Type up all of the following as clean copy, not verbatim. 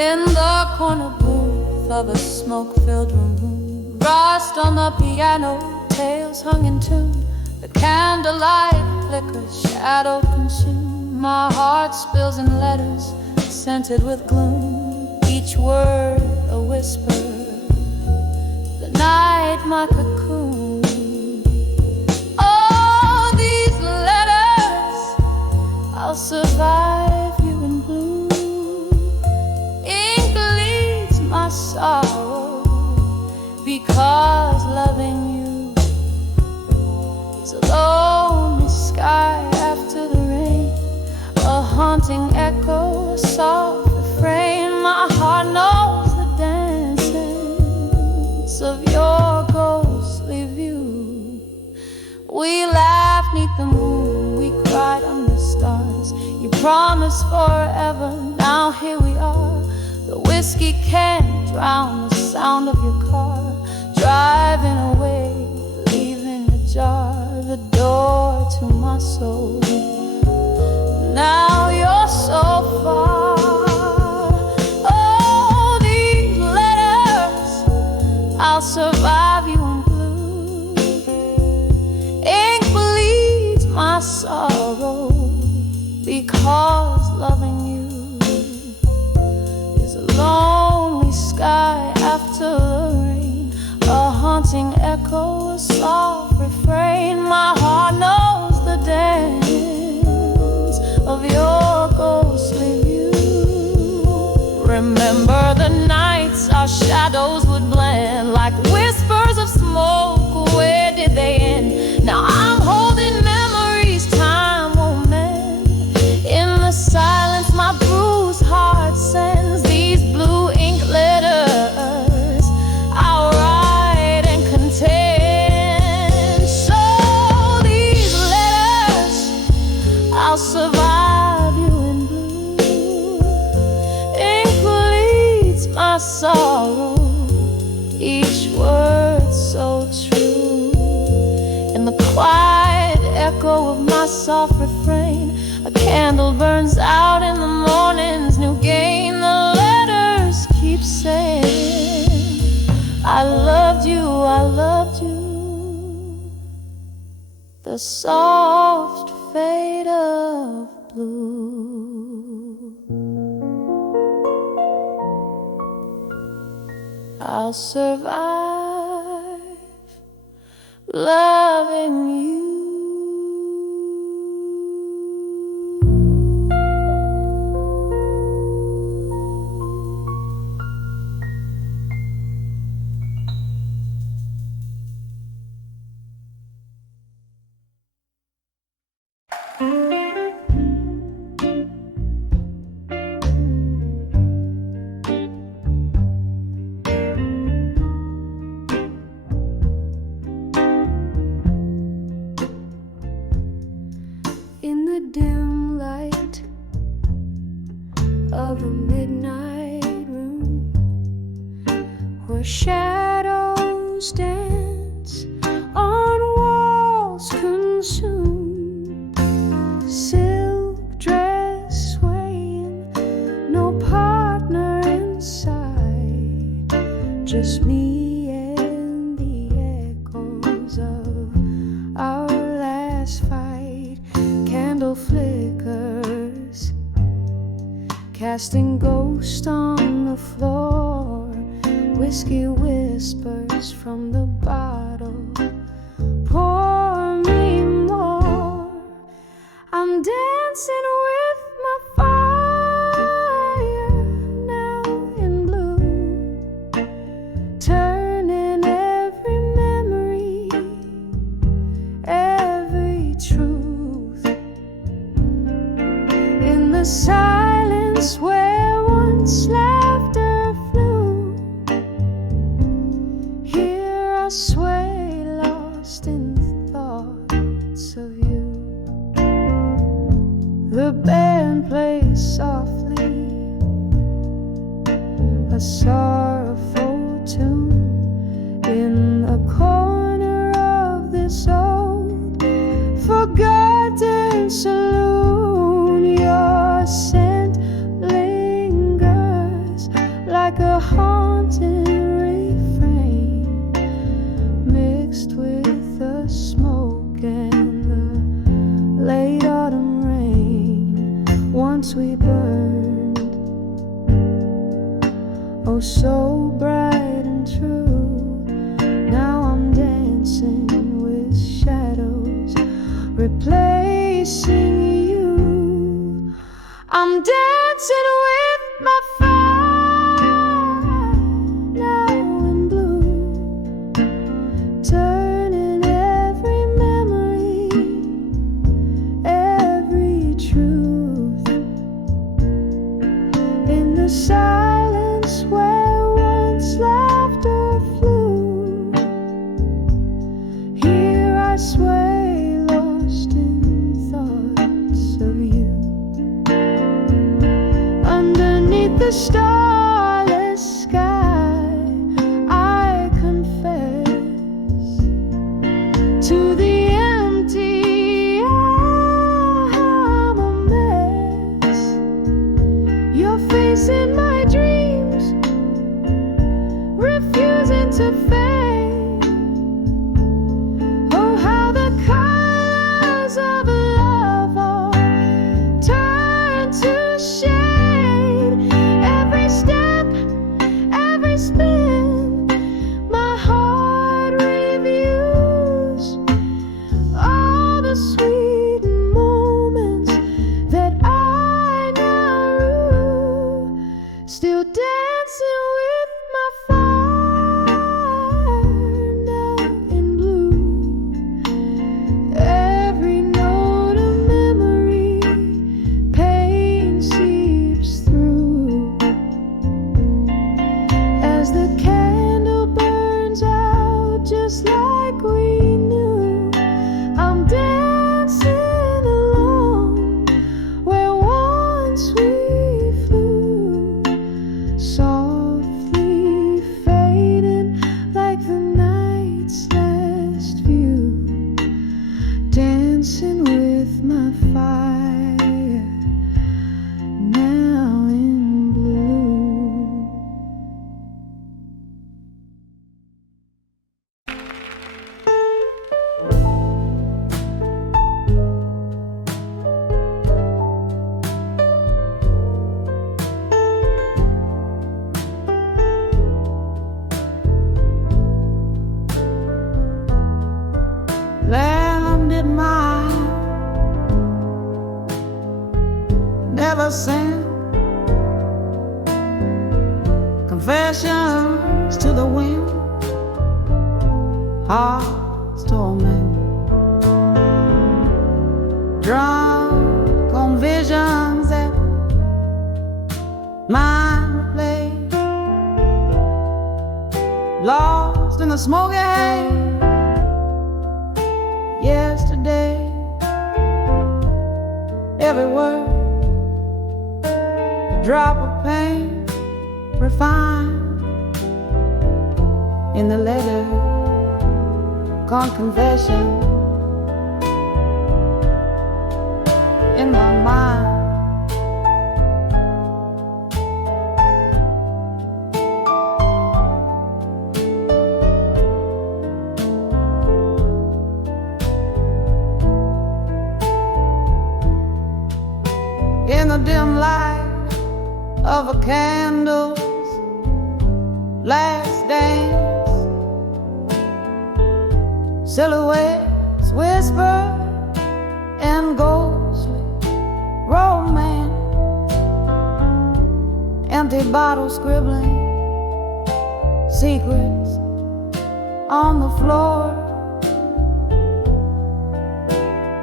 in the corner booth of a smoke-filled room. Rust on the piano, tales hung in tune. The candlelight flickers, shadow consumed. My heart spills in letters scented with gloom. Each word a whisper, the night my cocoon. Oh, these letters, I'll survive you in blue. Ink leads my sorrow, because loving you is a lonely sky after the rain, a haunting echo, a soft refrain. My heart knows the dance of your ghostly view. We laughed 'neath the moon, we cried under stars. You promised forever, now here we are. The whiskey can't drown the sound of your car, driving away, leaving ajar the door to my soul. Now you're so far. Oh, these letters, I'll survive you in blue. Ink bleeds my sorrow, because loving you is a lonely sky after the rain, a haunting echo, a soft refrain. My heart knows the dance of your ghostly view. Remember the nights our shadows would blend like whispers of smoke. Where did they end? Now I'm holding memories time won't mend. In the silence my bruised heart sends these blue ink letters I'll write and contend. So these letters, I'll survive you in blue. Ink bleeds my sorrow, each word so true. In the quiet echo of my soft refrain, a candle burns out in the morning's new gain. The letters keep saying, I loved you, I loved you. The soft fade of blue. I'll survive loving you. In the dim light of a midnight room, where shadows dance on walls consumed, silk dress swaying, no partner inside, just me and the echoes of our last fight. Candle flickers, casting ghosts on the floor. Whiskey whispers from the bottle, pour me more. I'm dancing with my fire, now in blue, turning every memory, every truth. In the silence where once laughter flew, here I sway lost in thoughts of you. The band plays softly, a sorrowful tune in a corner of this old forgotten saloon. Your scent lingers a haunted refrain mixed with the smoke and the late autumn rain. Once we burned, oh so bright and true. Now I'm dancing with shadows, replacing you. I'm dancing with my fire now in blue, turning every memory, every truth in the silence where once laughter flew. Here I sway, lost in thoughts of you. Underneath the starless sky, I confess to the empty, I'm a mess. Your face in my dreams, refusing to fade. Oh, how the colors of love all turn to shade. Every step, every spin, my heart reviews all the sweet moments that I now rue. Still dancing with my fire now in blue. Every note of memory, pain seeps through as the candle burns out just like we knew. I'm dancing alone where once we flew, softly fading like the night's last view. Dancing with my fire now in blue. Landed mine, never sent confessions to the wind, heart's torment, drunk on visions that mind replayed, lost in the smoky haze. Yesterday, every word, a drop of pain, refined in the letter, gone confession in my mind. In the dim light of a candle's last dance, silhouettes whisper and ghostly romance, empty bottles scribbling secrets on the floor.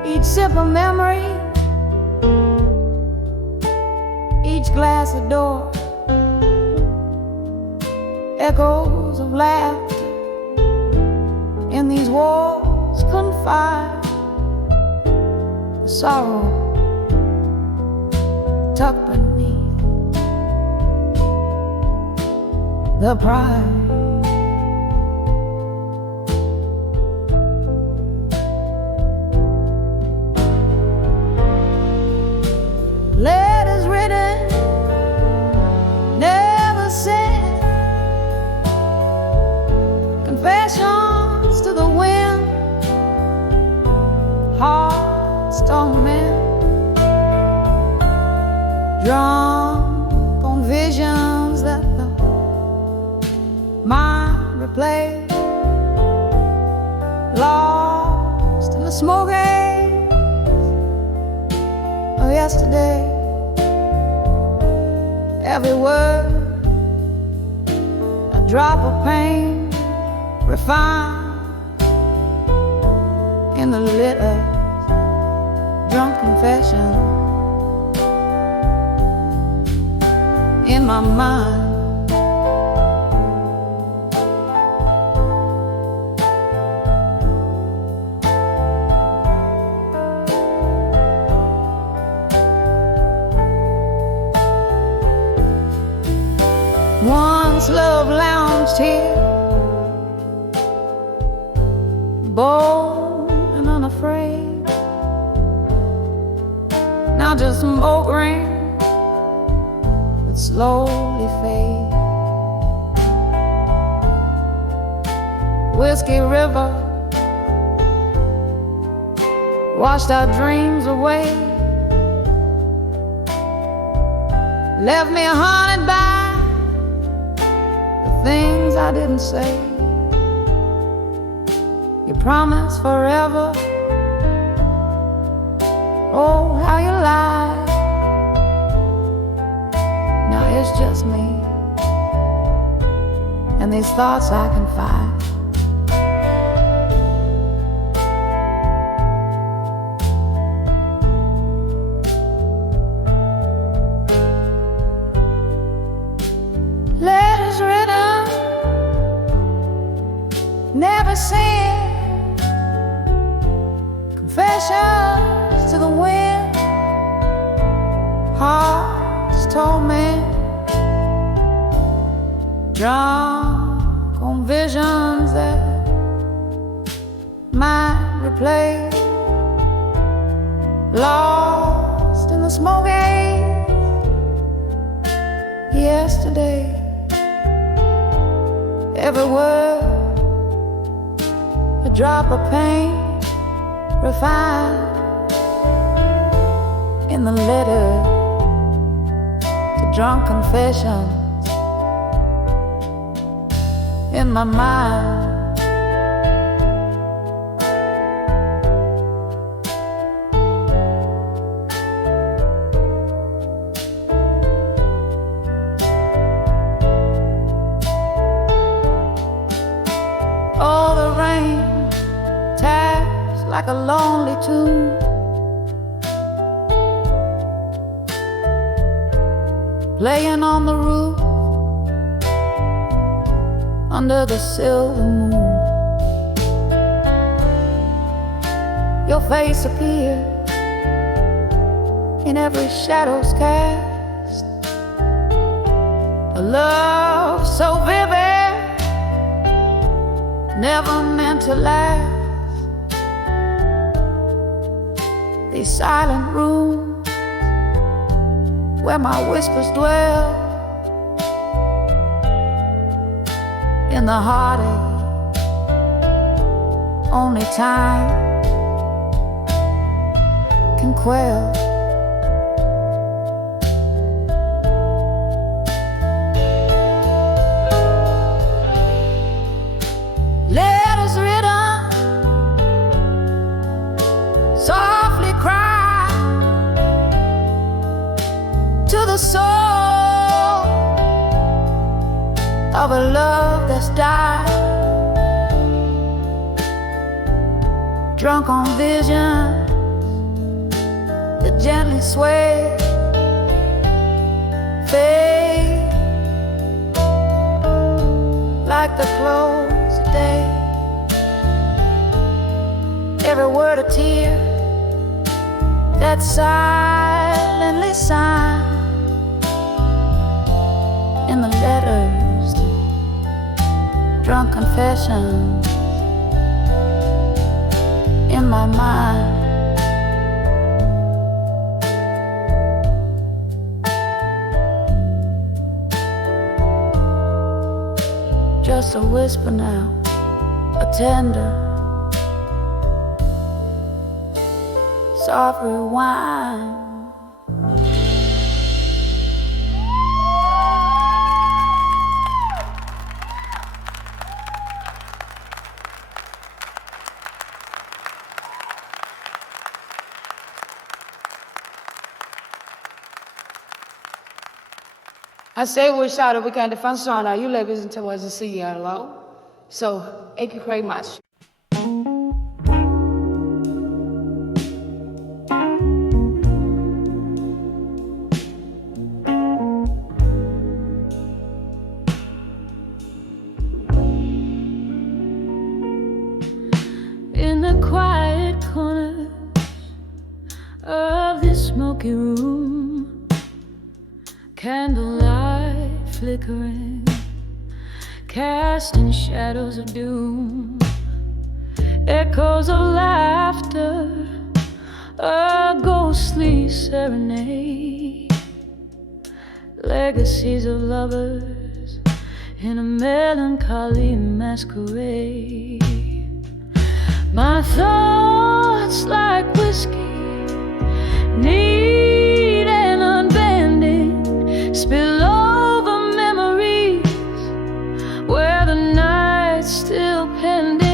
Each sip of memory, each glass a door, echoes of laughter in these walls confined. The sorrow tucked beneath the pride. Letters written, never sent, replay, lost in the smoky of yesterday. Every word, a drop of pain, refined in the litter, drunk confession in my mind. Once love lounged here, bold and unafraid. Now just smoke rings that slowly fade. Whiskey River washed our dreams away, left me haunted by things I didn't say. You promised forever, oh how you lied. Now it's just me and these thoughts I confide. Letters written, never sent, confessions to the wind, hearts torment, drunk on visions that might replay, lost in the smoke yesterday. Every word, a drop of pain, refined in the letter to drunk confessions in my mind. Oh, the rain taps like a lonely tune, playing on the roof under the silver moon. Your face appeared in every shadow's cast, a love so vivid, never meant to last. These silent rooms where my whispers dwell, in the heartache only time can quell. Letters written, softly cry to the soul of a love that's died, drunk on visions that gently sway, fade like the close of day. Every word a tear that silently signed in the letters, drunk confessions in my mind. Just a whisper now, a tender, soft rewind. I say we shout we kan det fanns såna you like listen to us see hello. So, thank you very much. In the quiet corner of this smoky room, candlelight flickering, casting shadows of doom, echoes of laughter, a ghostly serenade, legacies of lovers in a melancholy masquerade. My thoughts like whiskey, neat and unbending, spill over memories where the night's still pending.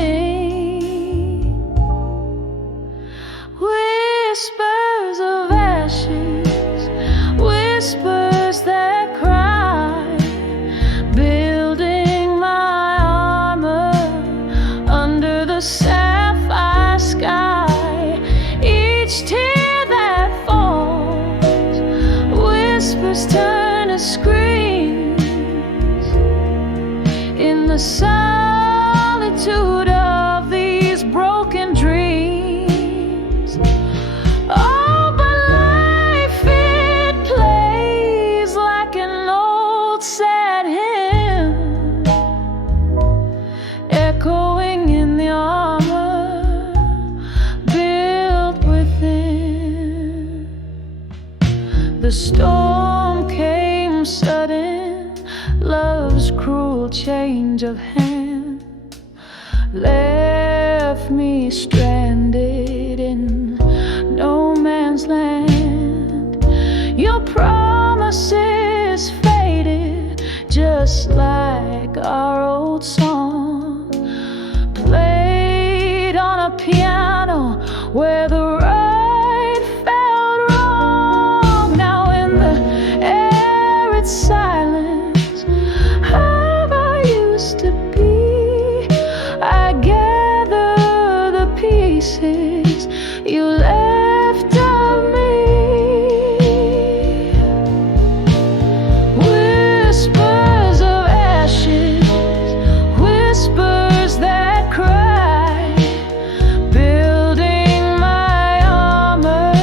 Whispers of ashes, whispers that cry, building my armor under the sapphire sky. Each tear that falls, whispers turn to screams in the solitude of these broken dreams. Oh, but life, it plays like an old sad hymn, echoing in the armor built within. The storm came sudden, love's cruel change of hand left me stranded in no man's land. Your promises faded just like our old song, played on a piano where the right felt wrong. Now in the arid silence of I used to be, I gather the pieces you left of me. Whispers of ashes, whispers that cry, building my armor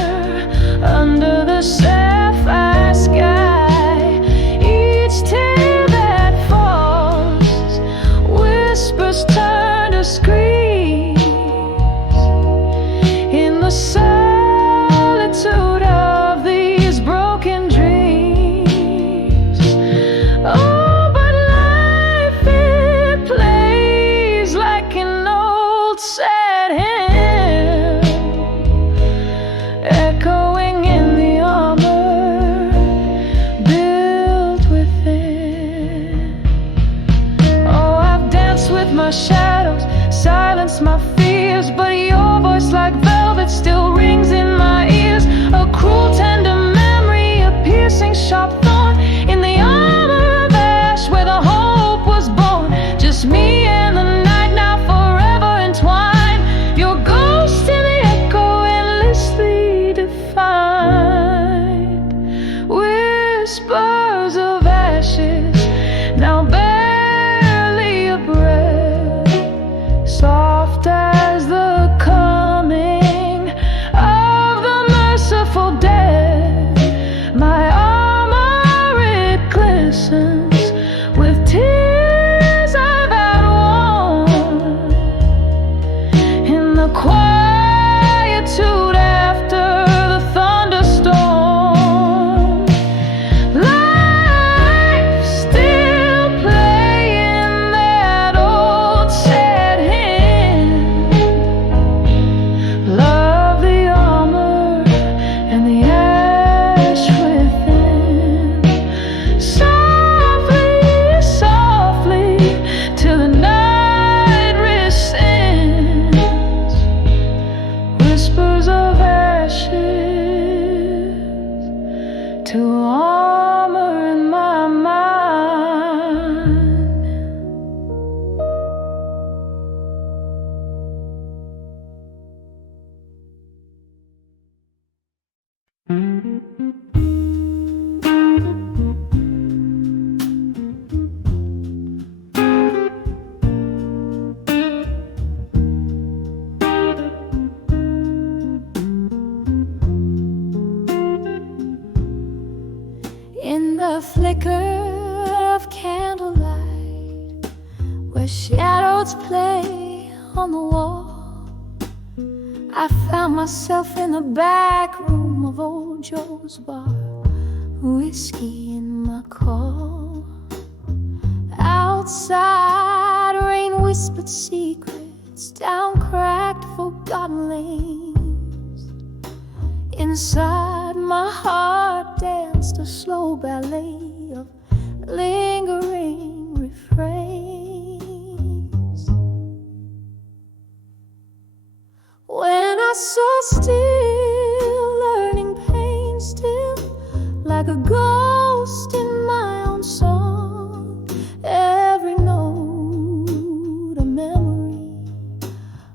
under the sapphire sky. Each tear that falls, whispers turn to screams in the solitude of these broken dreams. Oh, but life, it plays like an old sad hymn, echoing in the armor built within. Oh, I've danced with my shadows, silenced my fears, but your voice like velvet still rings in my ears. A cruel tender memory, a piercing sharp thorn in the armor of ash where the hope was born. Just me and the night now forever entwined. Your ghost in the echo endlessly defined. Whispers of ashes, now barely a breath, soft as the coming on the wall. I found myself in the back room of old Joe's bar, whiskey in my call. Outside, rain whispered secrets down cracked, forgotten lanes. Inside, my heart danced a slow ballet of lingering refrains. When I saw still, learning pain still, like a ghost in my own song, every note a memory,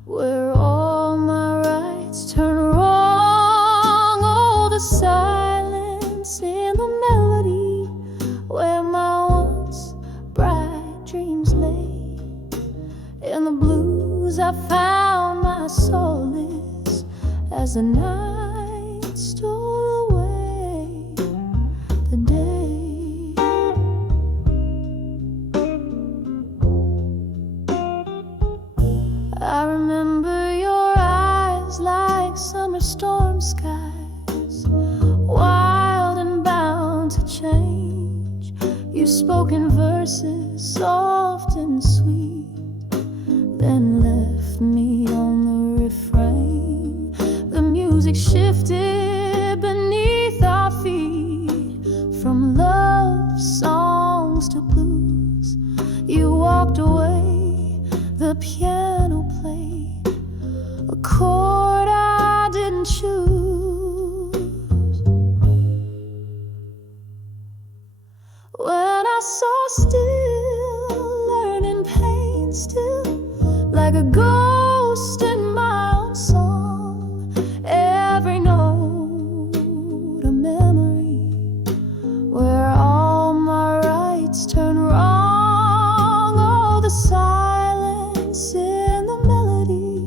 where all my rights turn wrong. Oh, the silence in the melody, where my once bright dreams lay. In the blues I found my solace as the night stole away the day. I remember your eyes like summer storm skies, wild and bound to change. You spoke in verses soft and sweet, then left me on the refrain. The music shifted beneath our feet, from love songs to blues. You walked away, the piano played a chord I didn't choose. When I saw still, learning pain still, like a ghost in my own song, every note a memory, where all my rights turn wrong. Oh, the silence in the melody,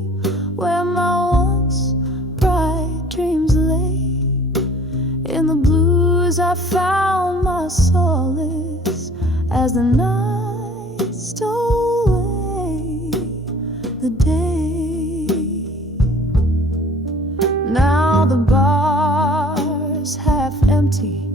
where my once bright dreams lay. In the blues I found my solace as the night stole away the day. Now the bar's half empty,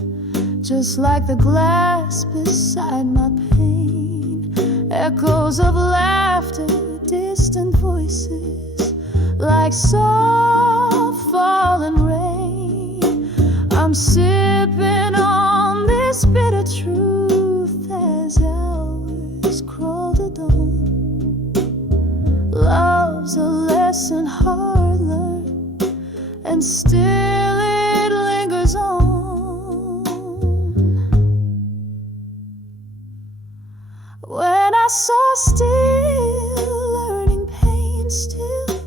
just like the glass beside my pain. Echoes of laughter, distant voices, like soft falling rain. I'm sipping on this bitter truth as hours crawl to dawn. Love's a lesson hard learned, and still it lingers on. When I saw still, learning pain still,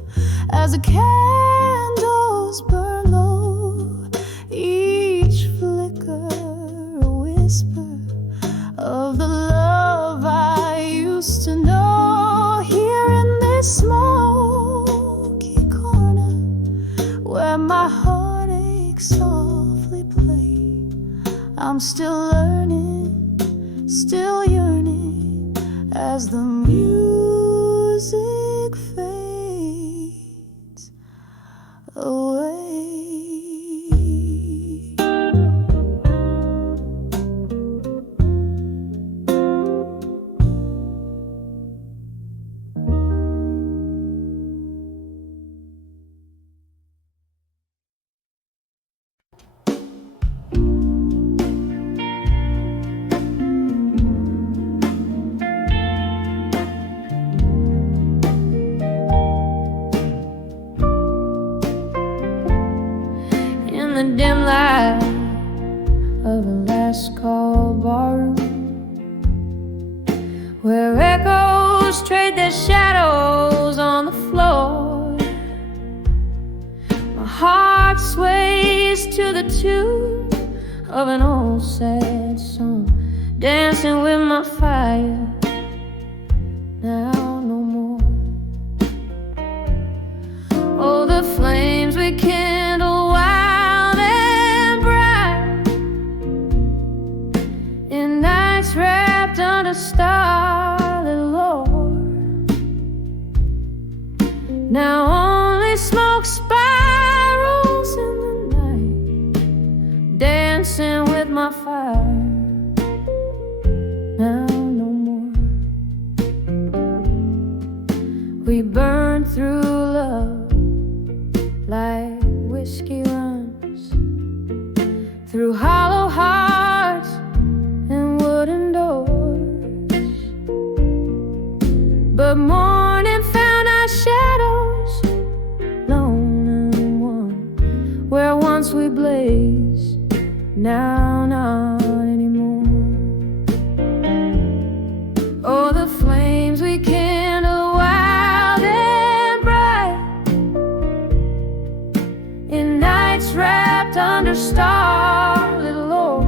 as the candles burn low, each flicker a whisper of the love I used to know. Here in this smoky corner, where my heartache softly played, I'm still learning, still yearning, as the music fades away. In the dim light of a last call barroom, where echoes trade their shadows on the floor, my heart sways to the tune of an old sad song, dancing with my fire. Now no more. Oh, the flames we kindle wild and bright, in nights wrapped under starlit lore. But morning found our shadows, lone and one, where once we blazed, now not anymore. Oh, the flames we kindle wild and bright, in nights wrapped under starlit lore.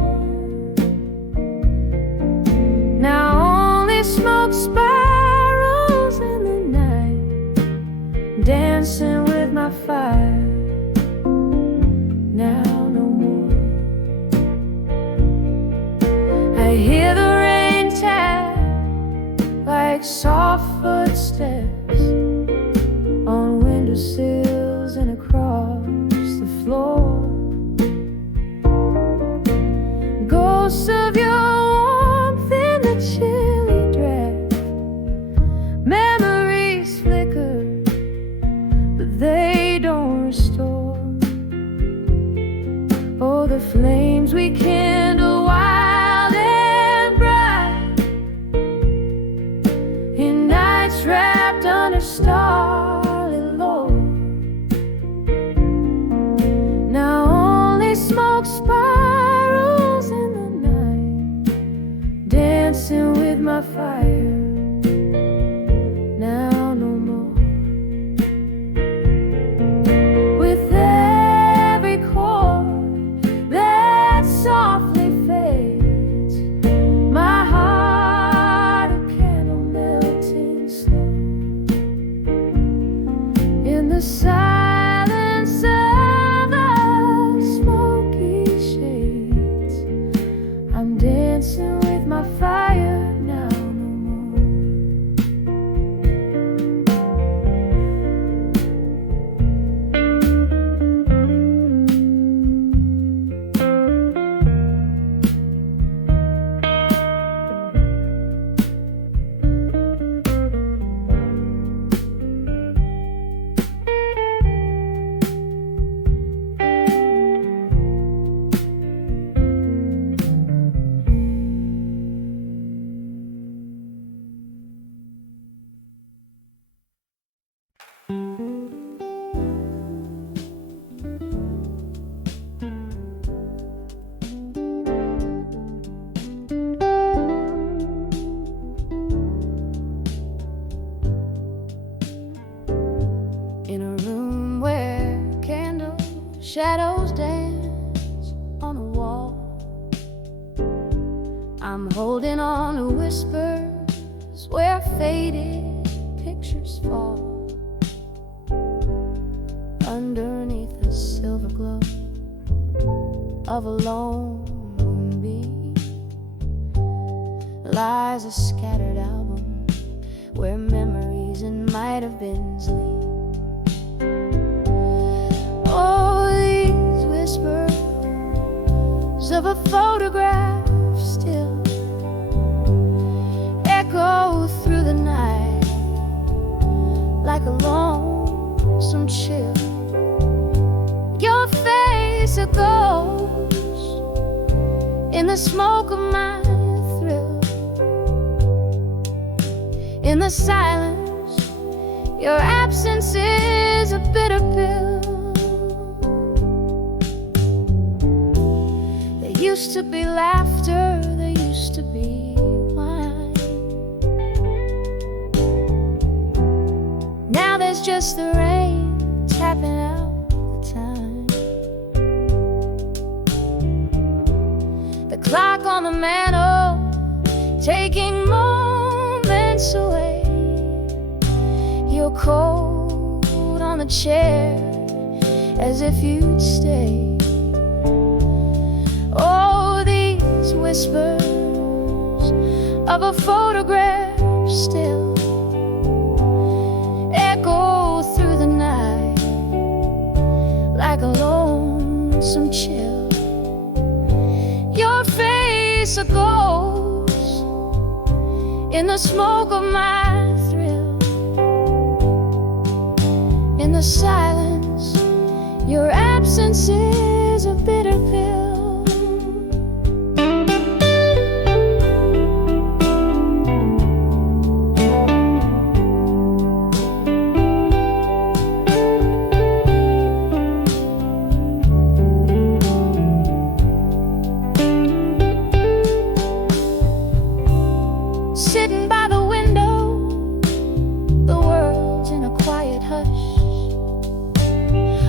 Now only smoke spirals in the night, dancing with my fire. Now no more. I hear the rain tap like soft footsteps on windowsills and across the floor. Ghosts of your warmth in the chilly draft, memories flicker, but they don't restore. Oh, the flames we kindle wild and bright, in nights wrapped under starlit lore. Now only smoke spirals in the night, dancing with my fire. Now no more. With every chord that softly fades, my heart a candle melting slow. In the silence of the smoky shades, I'm dancing with my fire. Now no more. In a room where candle shadows dance on the wall, I'm holding on to whispers where faded pictures fall. Underneath the silver glow of a lone moonbeam lies a scattered album where memories and might have beens lean. Oh, these whispers of a photograph still echo through the night like a lonesome chill. Your face a ghost in the smoke of my thrill. In the silence, your absence is a bitter pill. Used to be laughter, there used to be wine. Now there's just the rain tapping out the time. The clock on the mantle taking moments away. You're cold on the chair as if you'd stay. Oh, these whispers of a photograph still echo through the night like a lonesome chill. Your face a ghost in the smoke of my thrill. In the silence, your absence is a bitter pill. sitting by the window, the world's in a quiet hush.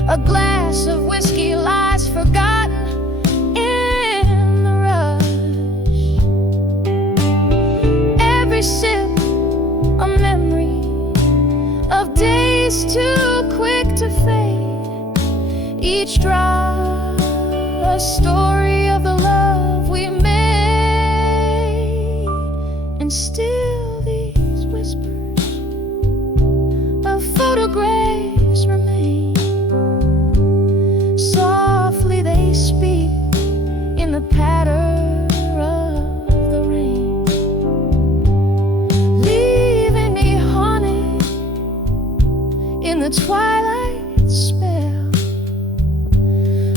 A glass of whiskey lies forgotten in the rush. Every sip a memory of days too quick to fade. Each drop a story of the love we made. And still these whispers of photographs remain. Softly they speak in the patter of the rain, leaving me haunted in the twilight spell,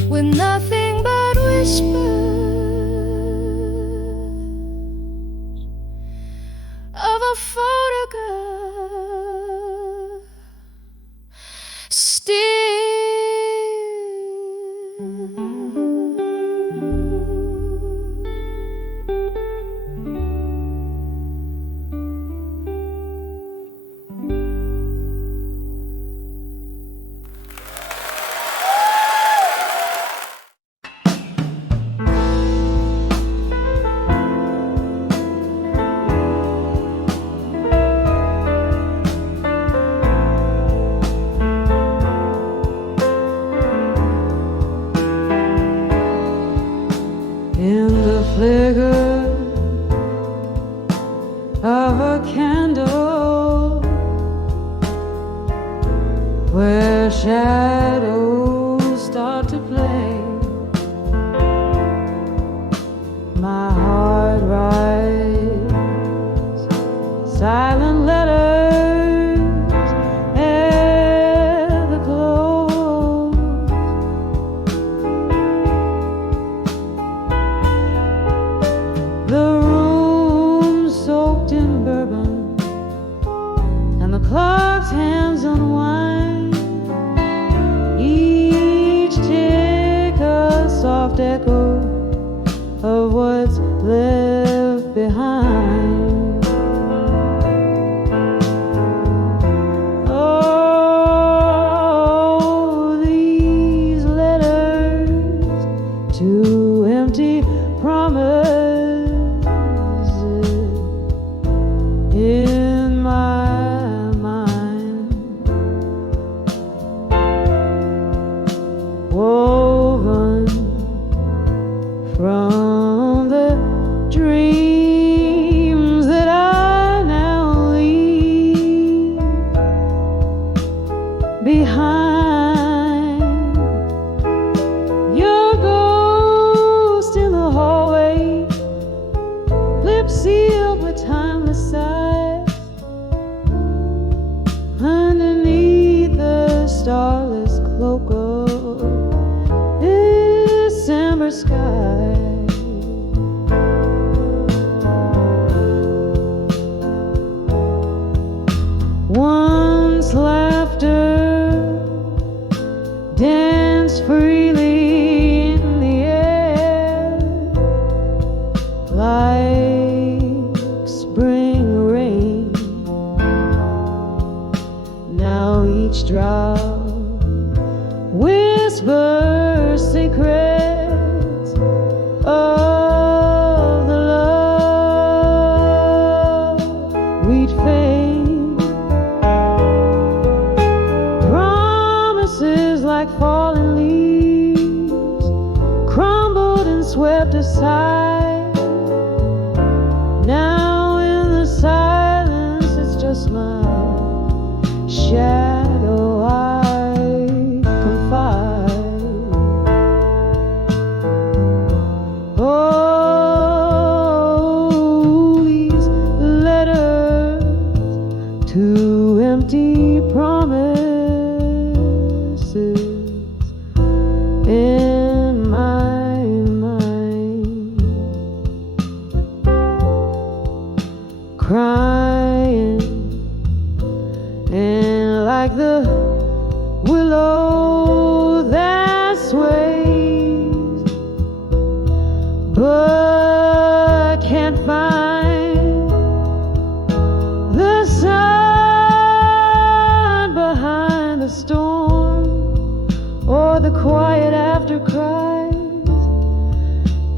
with nothing but whispers of a photograph still. In the flicker of a candle, where shadows start to play, my heart writes silent letters at the close. The room soaked in bourbon, and the clock's hands unwind. Each tick a soft echo of what's left behind. Oh, these letters to empty promises in my mind, woven from the dreams that I now leave behind. Your ghost in the hallway, lips sealed with timeless sighs, underneath the starless cloak of December sky. Once laughter danced freely in the air, like spring rain. Now each drop whispers secrets of the love we'd feigned. Promises like fallen leaves, crumbled and swept aside. Now in the silence, it's just my shadow I confide. Oh, these letters to empty promises in my mind, crying and like the willow that sways, but can't find laughter cries,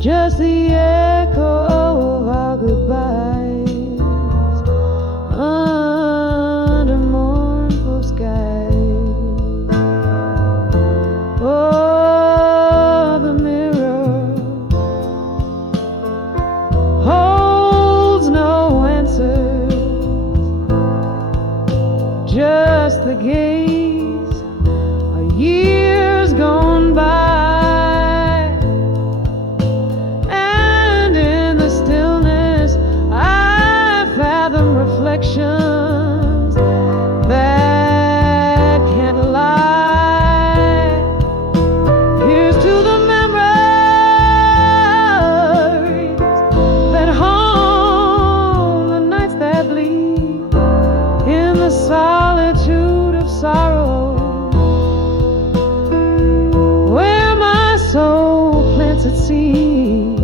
just the echo of our goodbyes under mournful skies. Oh, the mirror holds no answers, just the gaze of years gone by. And in the stillness I fathom reflections that can't lie. Here's to the memories that haunt the nights that bleed in the solitude of sorrow, where my soul plants its seed.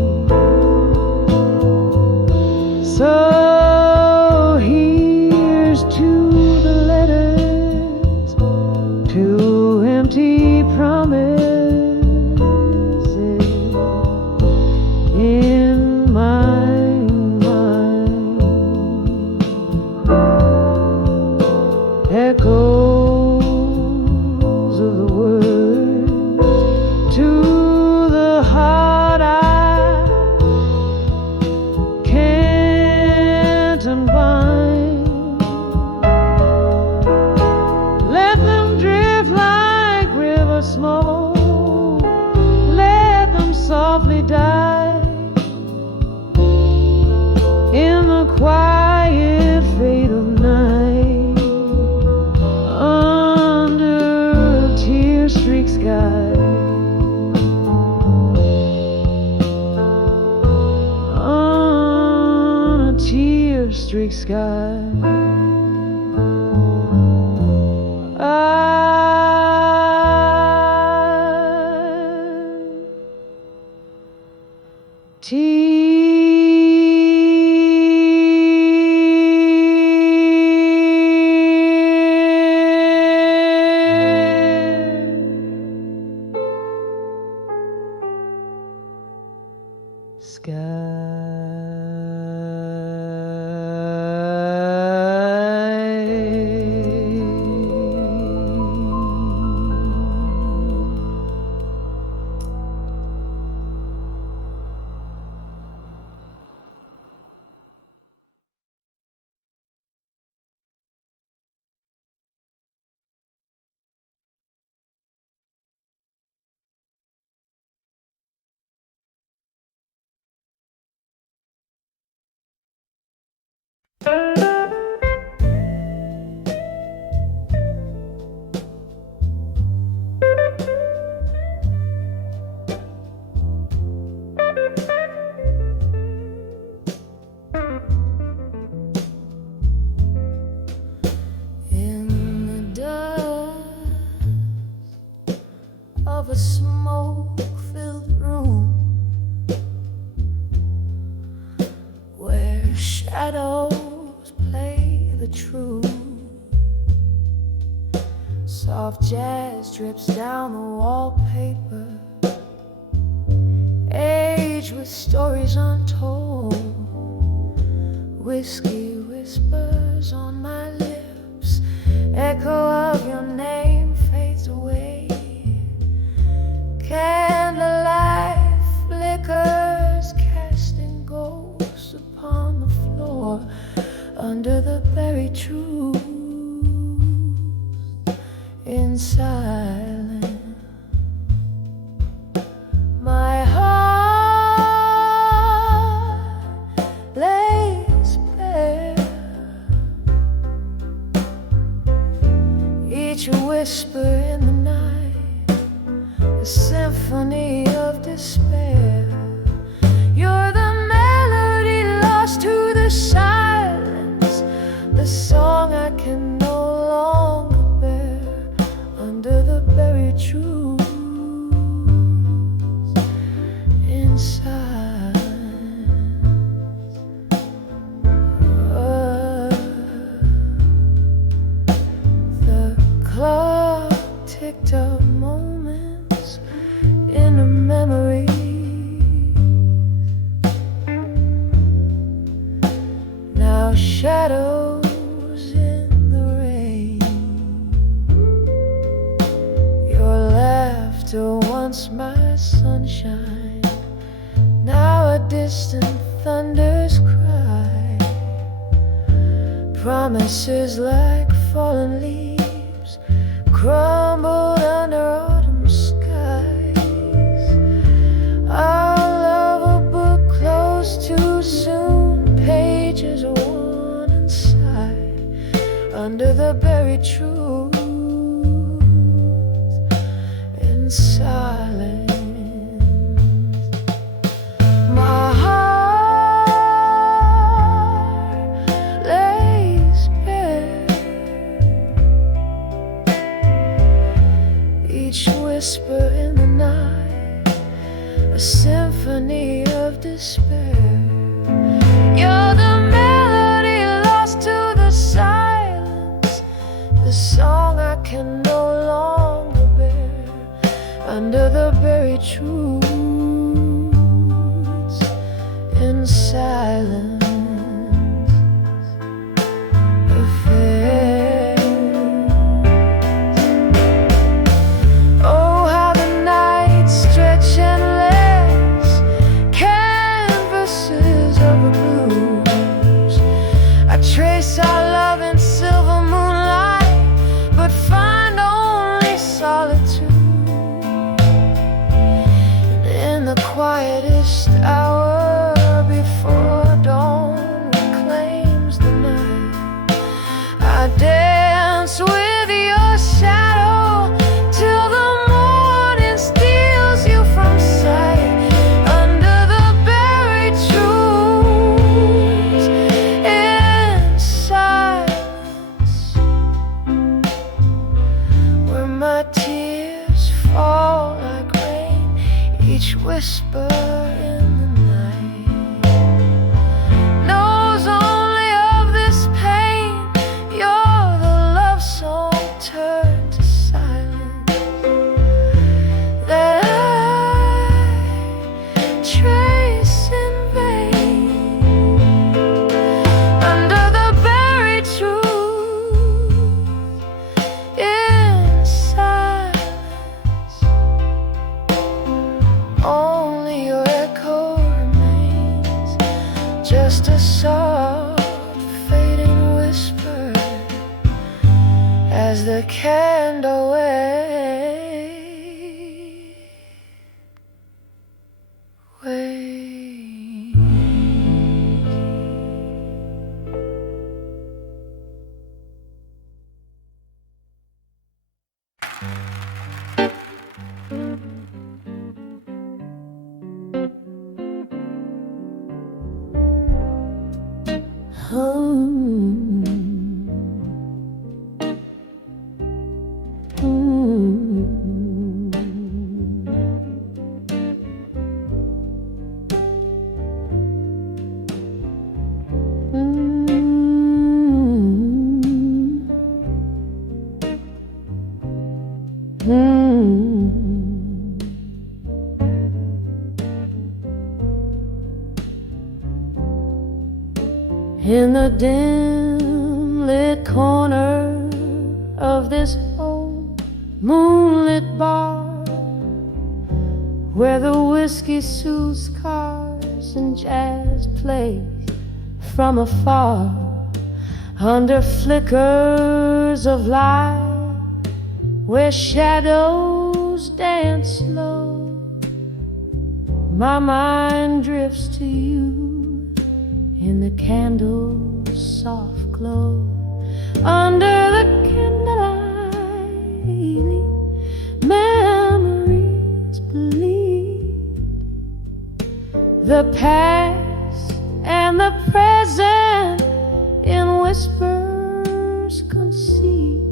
So here's to the letters, to empty promises in my mind. Echoes of the words to the heart I can't unbind. Let them drift like river smoke, let them softly die in the quiet fade of night, under a tear-streaked sky. On a tear-streaked sky. In the dust of a smoke-filled room, where shadows play the true, soft jazz drips down the wallpaper, age with stories untold. Whiskey whispers on my lips, echo of your name fades away. Candlelight flickers, casting ghosts upon the floor under the buried truth. In silence, my heart lays bare. Each whisper in the night, a symphony of despair. You're the melody lost to the silence, the song I can no longer bear under the buried truths inside. The clock shadows in the rain. Your laughter, once my sunshine, now a distant thunder's cry. Promises like fallen leaves crumbled under autumn skies. Our love a book closed too soon, pages are worn inside under the buried truth in silence. My heart lays bare, each whisper in the night a symphony of despair. You're the melody lost to the silence, the song I can no longer bear under the buried truths in silence. Oh, how the nights stretch endless, canvases of a blues. I trace our love in silver moonlight, but find only solitude. And in the quietest hour before dawn reclaims the night, I dance with your shadow till the morning steals you from sight under the buried truths in silence, where my tears fall like rain, each whisper in the night knows only of this pain. You're the love song turned to silence that I trace in vain under the buried truth in silence. Only your echo remains, just a soft fading whisper as the candle waves. In the dim lit corner of this old moonlit bar, where the whiskey soothes cars and jazz plays from afar, under flickers of light, where shadows dance slow, my mind drifts to you in the candle's soft glow. Under the candlelight, memories bleed, the past and the present in whispers concede,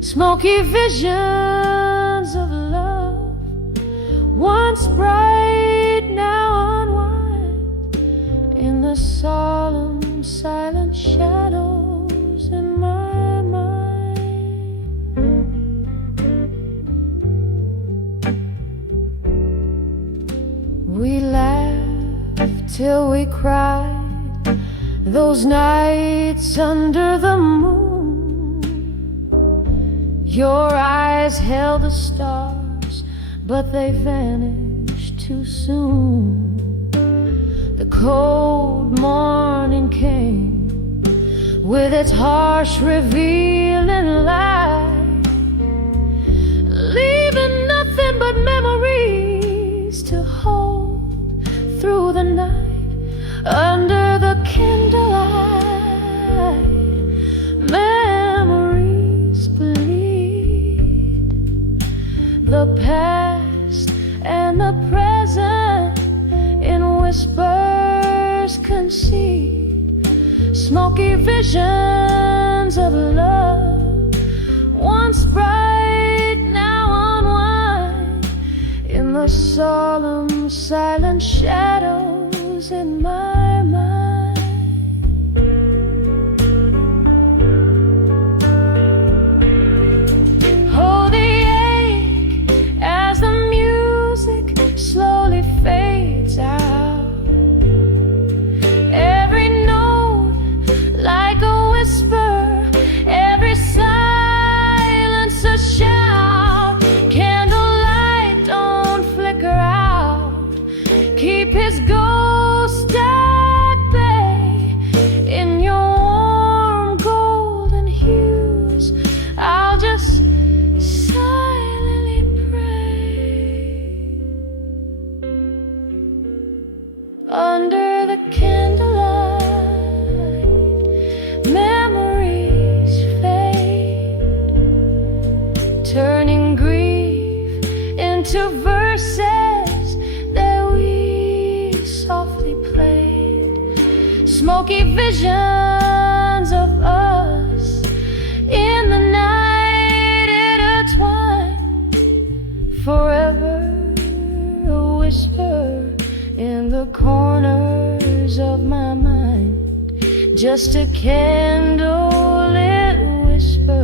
smoky visions of love, once bright, now unwind in the solemn, silent shadows in my mind. We laughed till we cried, Those nights under the moon, your eyes held the stars, but they vanished too soon. The cold morning came with its harsh revealing light, leaving nothing but memories to hold through the night. Under the candlelight, memories bleed, the past and the present in whispers concede. Smoky visions of love, once bright, now unwind in the solemn, silent shadows in my mind. Oh, the ache as the music slowly fades out. Every note like a whisper, every silence a shout. Candlelight, don't flicker out. Keep his ghost at bay. In your warm golden hues, I'll just silently pray. Under the candlelight, memories fade, turning grief into verses that we softly played. Smoky visions of us in the night intertwined, forever a whisper in the corners of my mind, just a candlelit whisper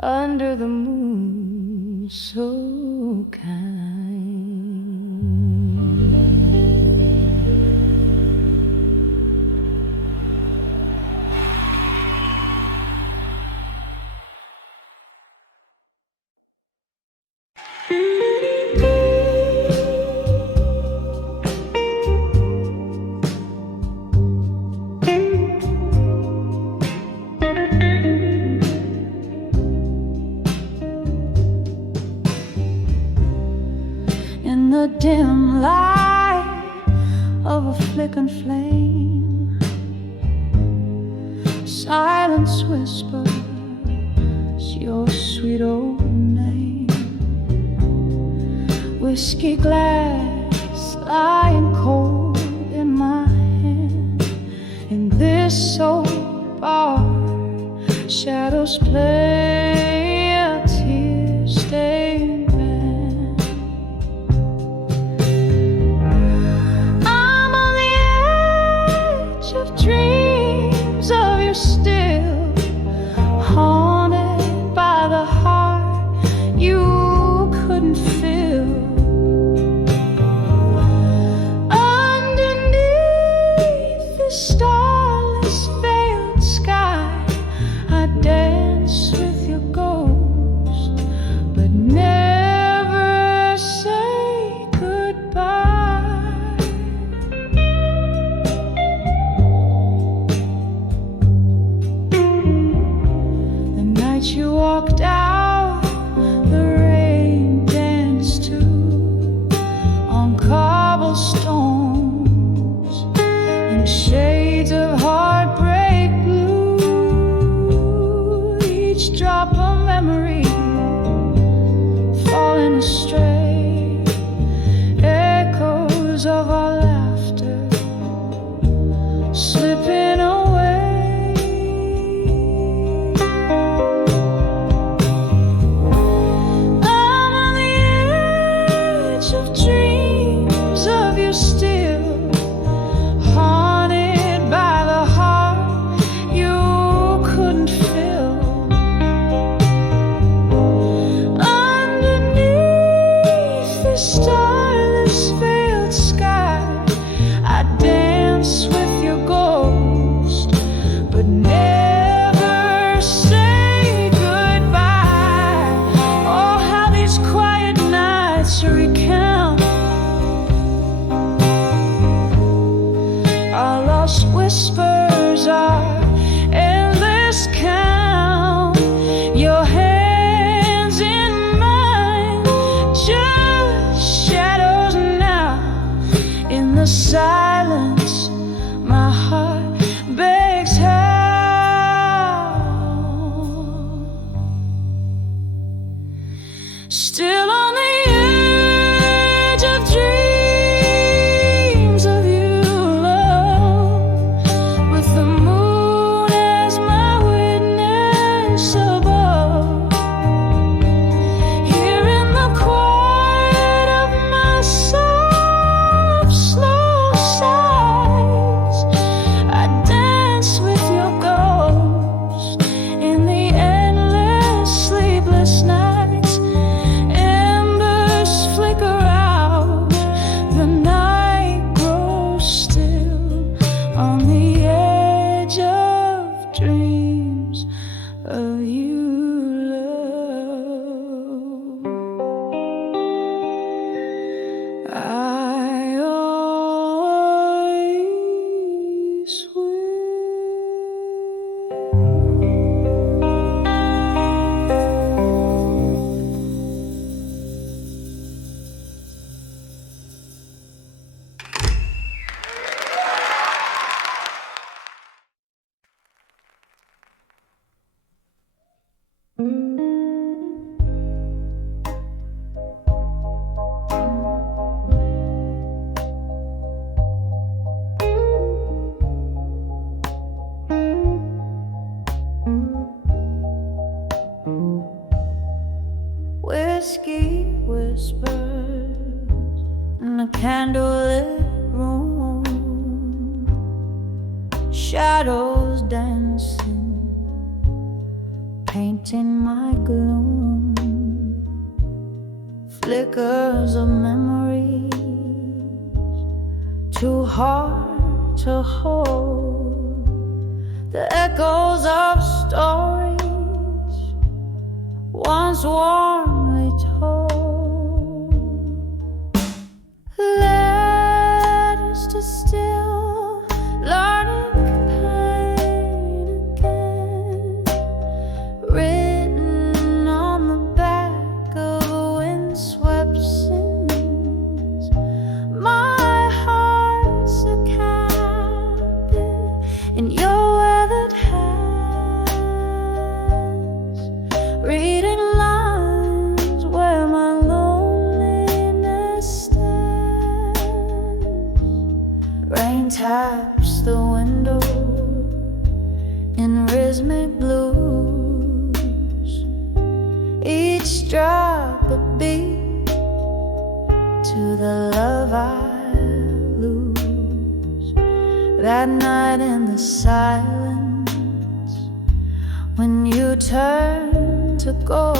under the moon so kind. In the dim light of a flickering flame, silence whispers your sweet old name. Whiskey glass lying cold in my hand. In this old bar, shadows play a tear-stained band. I'm on the edge of dreams of you still, haunted by the heart you couldn't feel. Underneath the starless veiled sky, I dance with your ghost, but never say goodbye. The night you walked out, the rain danced too on cobblestones in shades of heartbreak blue. Each drop of memory falling astray, echoes of our laughter slipping away. I'm on the edge of dreams of you still, haunted by the Our lost whispers are endless count. Your hands in mine, just shadows now. In the silence, my heart begs how. Still on the edge of dreams of you, love, with the moon as my witness above. Here in the quiet of my soft, slow sighs, I dance with your ghost in the endless sleepless nights. Embers flicker out, the night grows still on the edge of dreams of you, love. I always will. Whiskey whispers in a candlelit room, shadows dancing, painting my gloom, flickers of memories, too hard to hold, the echoes of stories once warmly told. Letters to still learning pain again, written on the back of windswept sins. My heart's a captive in your weathered hands, reading lines where my loneliness stands. Rain taps the window in rhythmic blues, each drop a beat to the love I lose. That night in the silence, when you turned to go,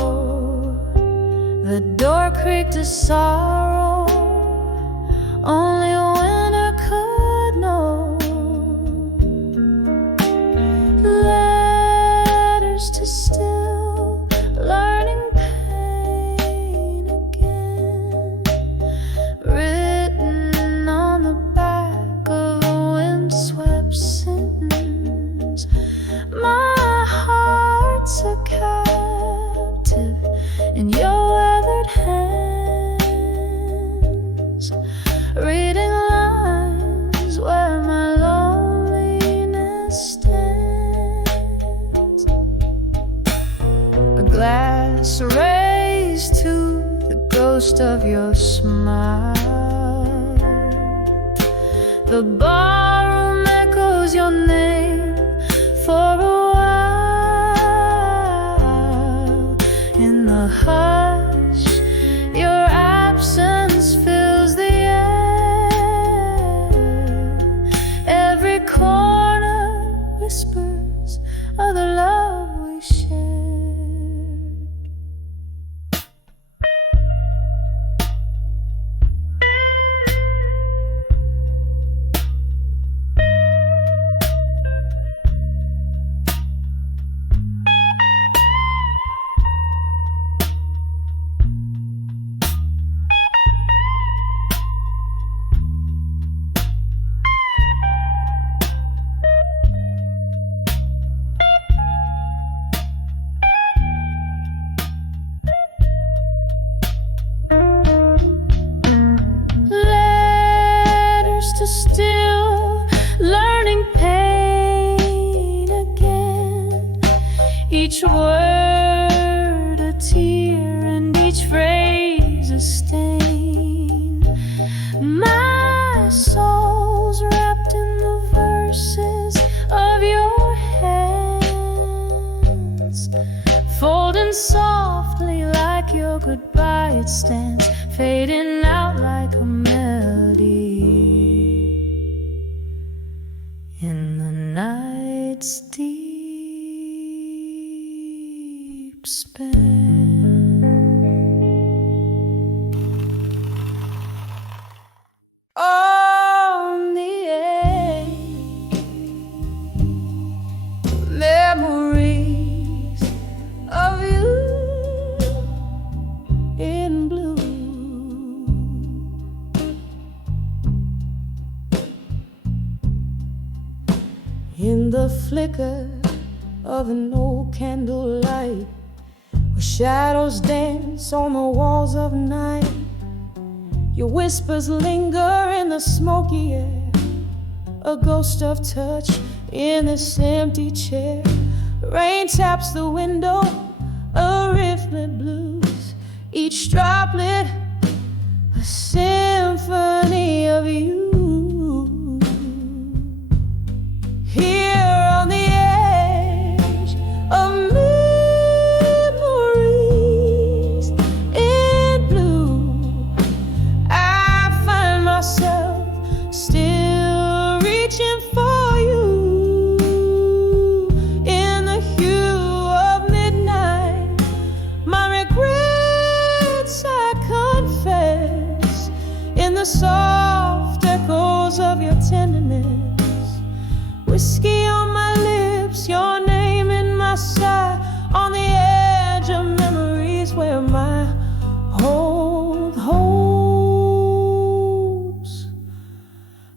the door creaked to sorrow, only winter could know. Letters to still learning pain again, written on the back of a windswept sentence. My heart's a captive in your weathered hands, reading lines where my loneliness stands. A glass raised to the ghost of your smile, the barroom echoes your name for a while. In the hush, your absence fills the air. Every corner whispers of the love we shared. each word a tear and each phrase a stain. My soul's wrapped in the verses of your hands, folding softly like your goodbye. It stands fading out like a melody in the night's deep span. On the edge, memories of you in blue. In the flicker of an old candlelight, where shadows dance on the walls of night, your whispers linger in the smoky air, a ghost of touch in this empty chair. Rain taps the window, a rifflet blues, each droplet a symphony of you. Here on the edge of memories in blue, I find myself still reaching for you. In the hue of midnight, my regrets I confess, in the soft echoes of your tenderness. Whiskey on my lips, your name in my sight, on the edge of memories where my old hopes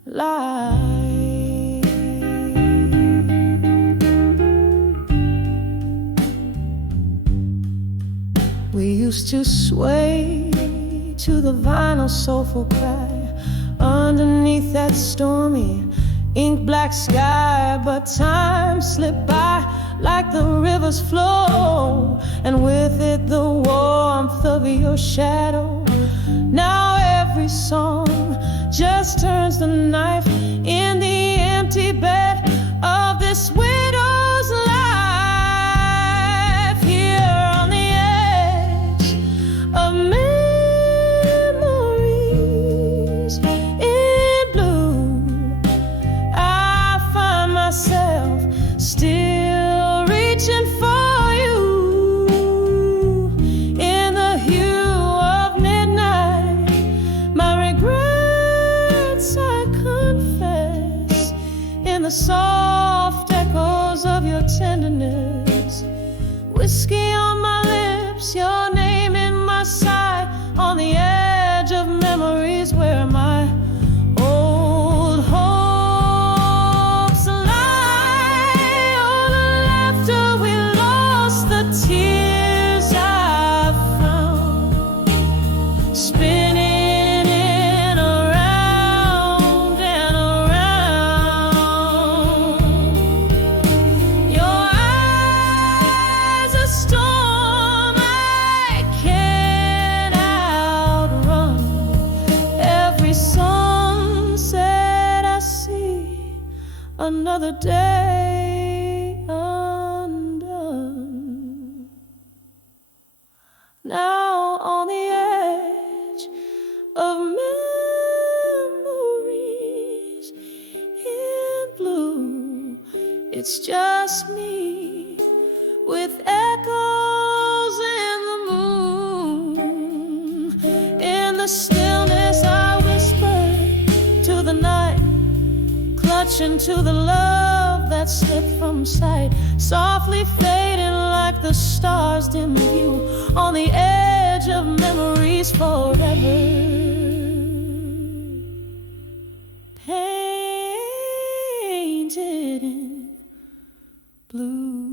lie. We used to sway to the vinyl soulful cry underneath that stormy ink black sky, but time slipped by like the river's flow, and with it the warmth of your shadow. Now every song just turns the knife in the empty bed of this widow's life. Here on the edge of memories in blue, I find myself still reaching for you. In the hue of midnight, my regrets I confess, in the soft echoes of your tenderness. Whiskey on my lips, your name in my sight, on the edge of memories where my old hopes lie. All the laughter we lost, the tears I found, spinning in around and around. Your eyes a storm I can't outrun. Every sunset I see, another day undone. Now on the edge of memories in blue, it's just me with echoes in the moon. In the stillness I whisper to the night, clutching to the love that slipped from sight, softly fading like the stars dim view, on the edge of memories forever. Painted in blue.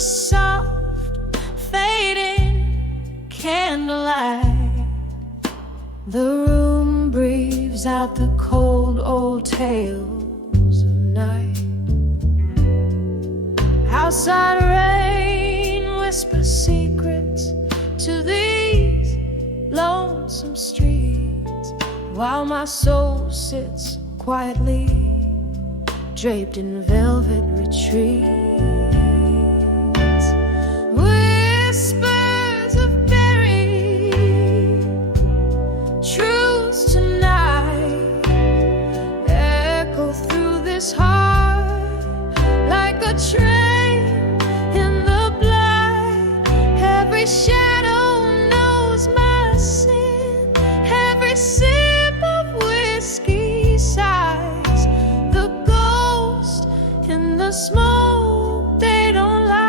soft, fading candlelight. The room breathes out the cold old tales of night. Outside rain whispers secrets to these lonesome streets, while my soul sits quietly draped in velvet retreats. Whispers of buried truths tonight echo through this heart like a train in the blind. Every shadow knows my sin, every sip of whiskey sighs. The ghost in the smoke, they don't lie.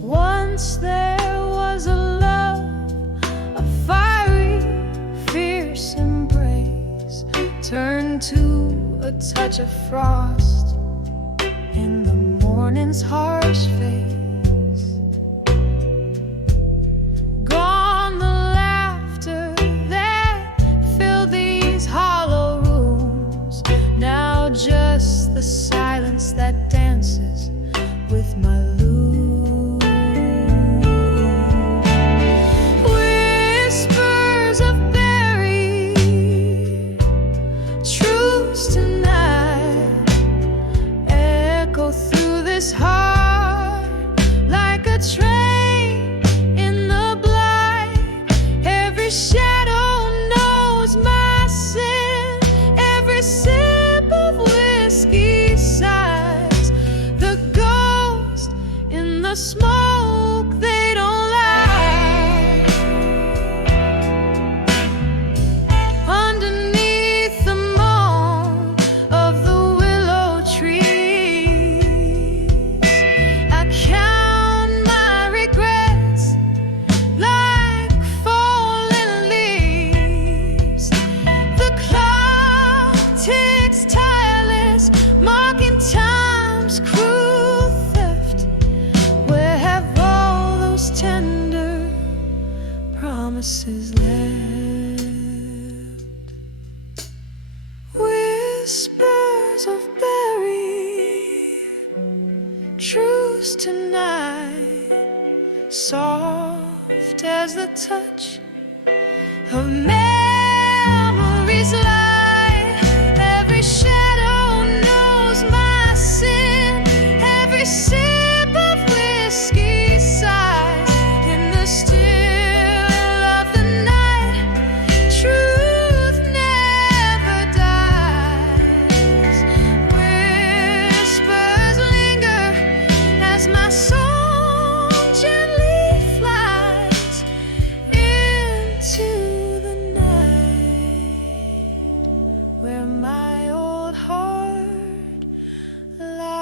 Once there was a love, a fiery, fierce embrace, turned to a touch of frost in the morning's harsh face. Gone the laughter that filled these hollow rooms, now just the silence that dances with my lute. Whispers of buried truths tonight echo through this heart like a train in the blind. Every shadow knows my sin, every sip of whiskey sighs. The ghost in the smoke, they don't lie. Underneath the moan of the willow trees, I count my regrets like fallen leaves. The clock ticks tireless, marking time's cruel theft. Where have all those tender promises left? Whispers of buried truths tonight, soft as the touch of memories light. Every shadow knows my sin, every sip of whiskey sighs. In the still of the night, truth never dies. Whispers linger as my soul gently flies into the night where my old heart lies.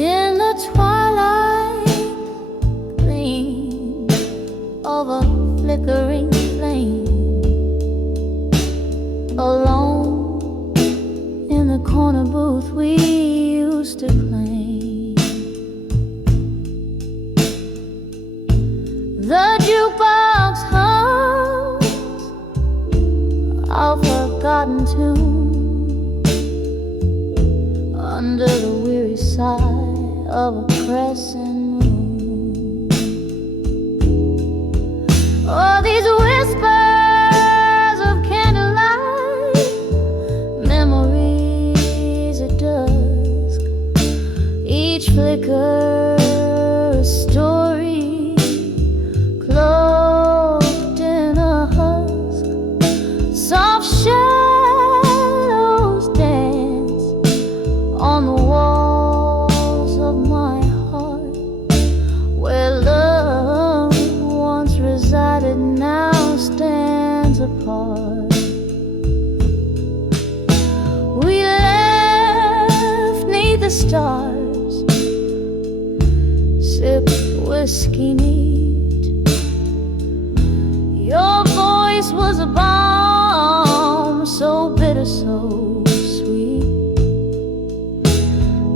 In the twilight gleam of a flickering flame, alone in the corner booth we used to play. The jukebox hums a forgotten tune under the weary sigh of a crescent moon. Oh, these whispers of candlelight, memories at dusk, each flicker a story cloaked in a husk. Soft shadows dance on the walls of my heart. stands apart. We left 'neath the stars, sip whiskey neat. Your voice was a balm, so bitter, so sweet.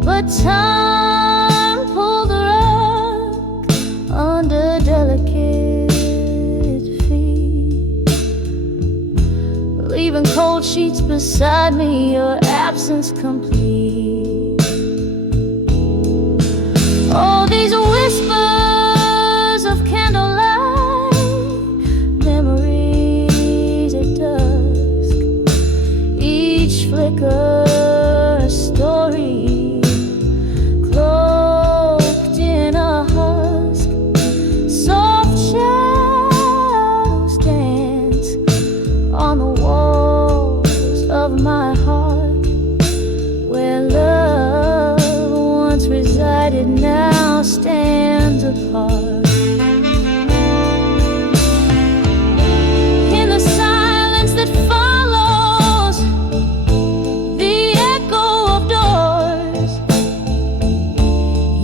But time pulled the rug under delicate feet, leaving cold sheets beside me, your absence complete. All these whispers of candlelight, memories at dusk, each flicker a story, cloaked in a husk. Soft shadows dance on the walls of my heart, where love once resided now stands apart. In the silence that follows the echo of doors,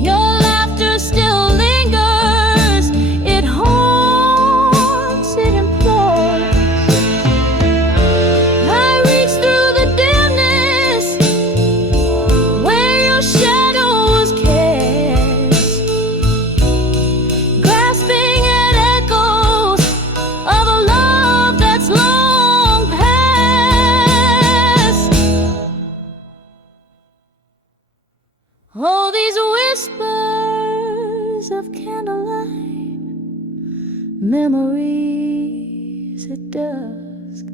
your laughter still lingers. It haunts, it implores. I reach through the dimness where your shadow was cast, grasping at echoes of a love that's long past. All these whispers of candlelight, memories at dusk,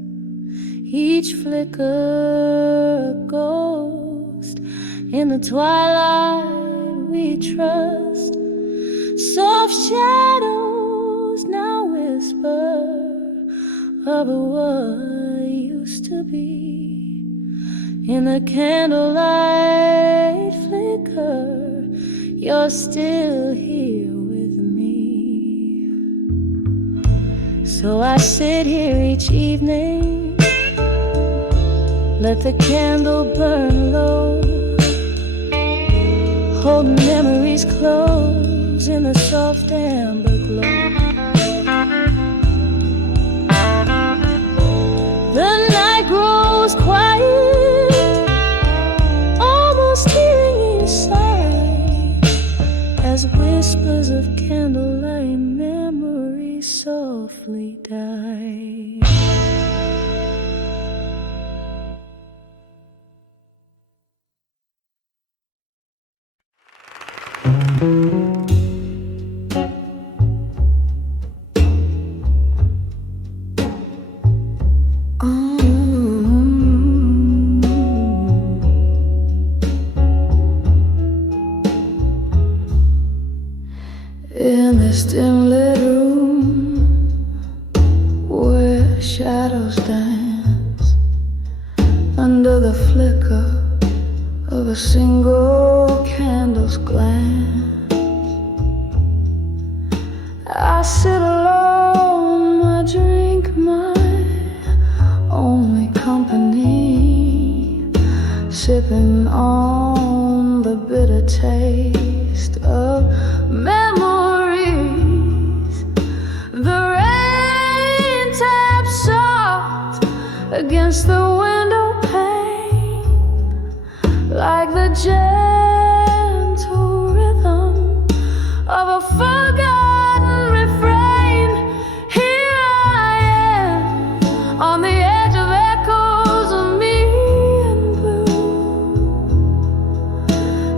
each flicker a ghost. In the twilight we trust. Soft shadows now whisper of what used to be. In the candlelight flicker, you're still here with me. So I sit here each evening, let the candle burn low, holding memories close in the soft amber glow. The night grows quiet, almost hearing inside, as whispers of candlelight memories softly die. In this dim lit room where shadows dance under the flicker of a single candle's glance, I sit alone, I drink my only company, sipping on the bitter taste of memories. The rain taps soft against the window pane, like the gentle rhythm of a forgotten refrain. Here I am on the edge of echoes of me and blue.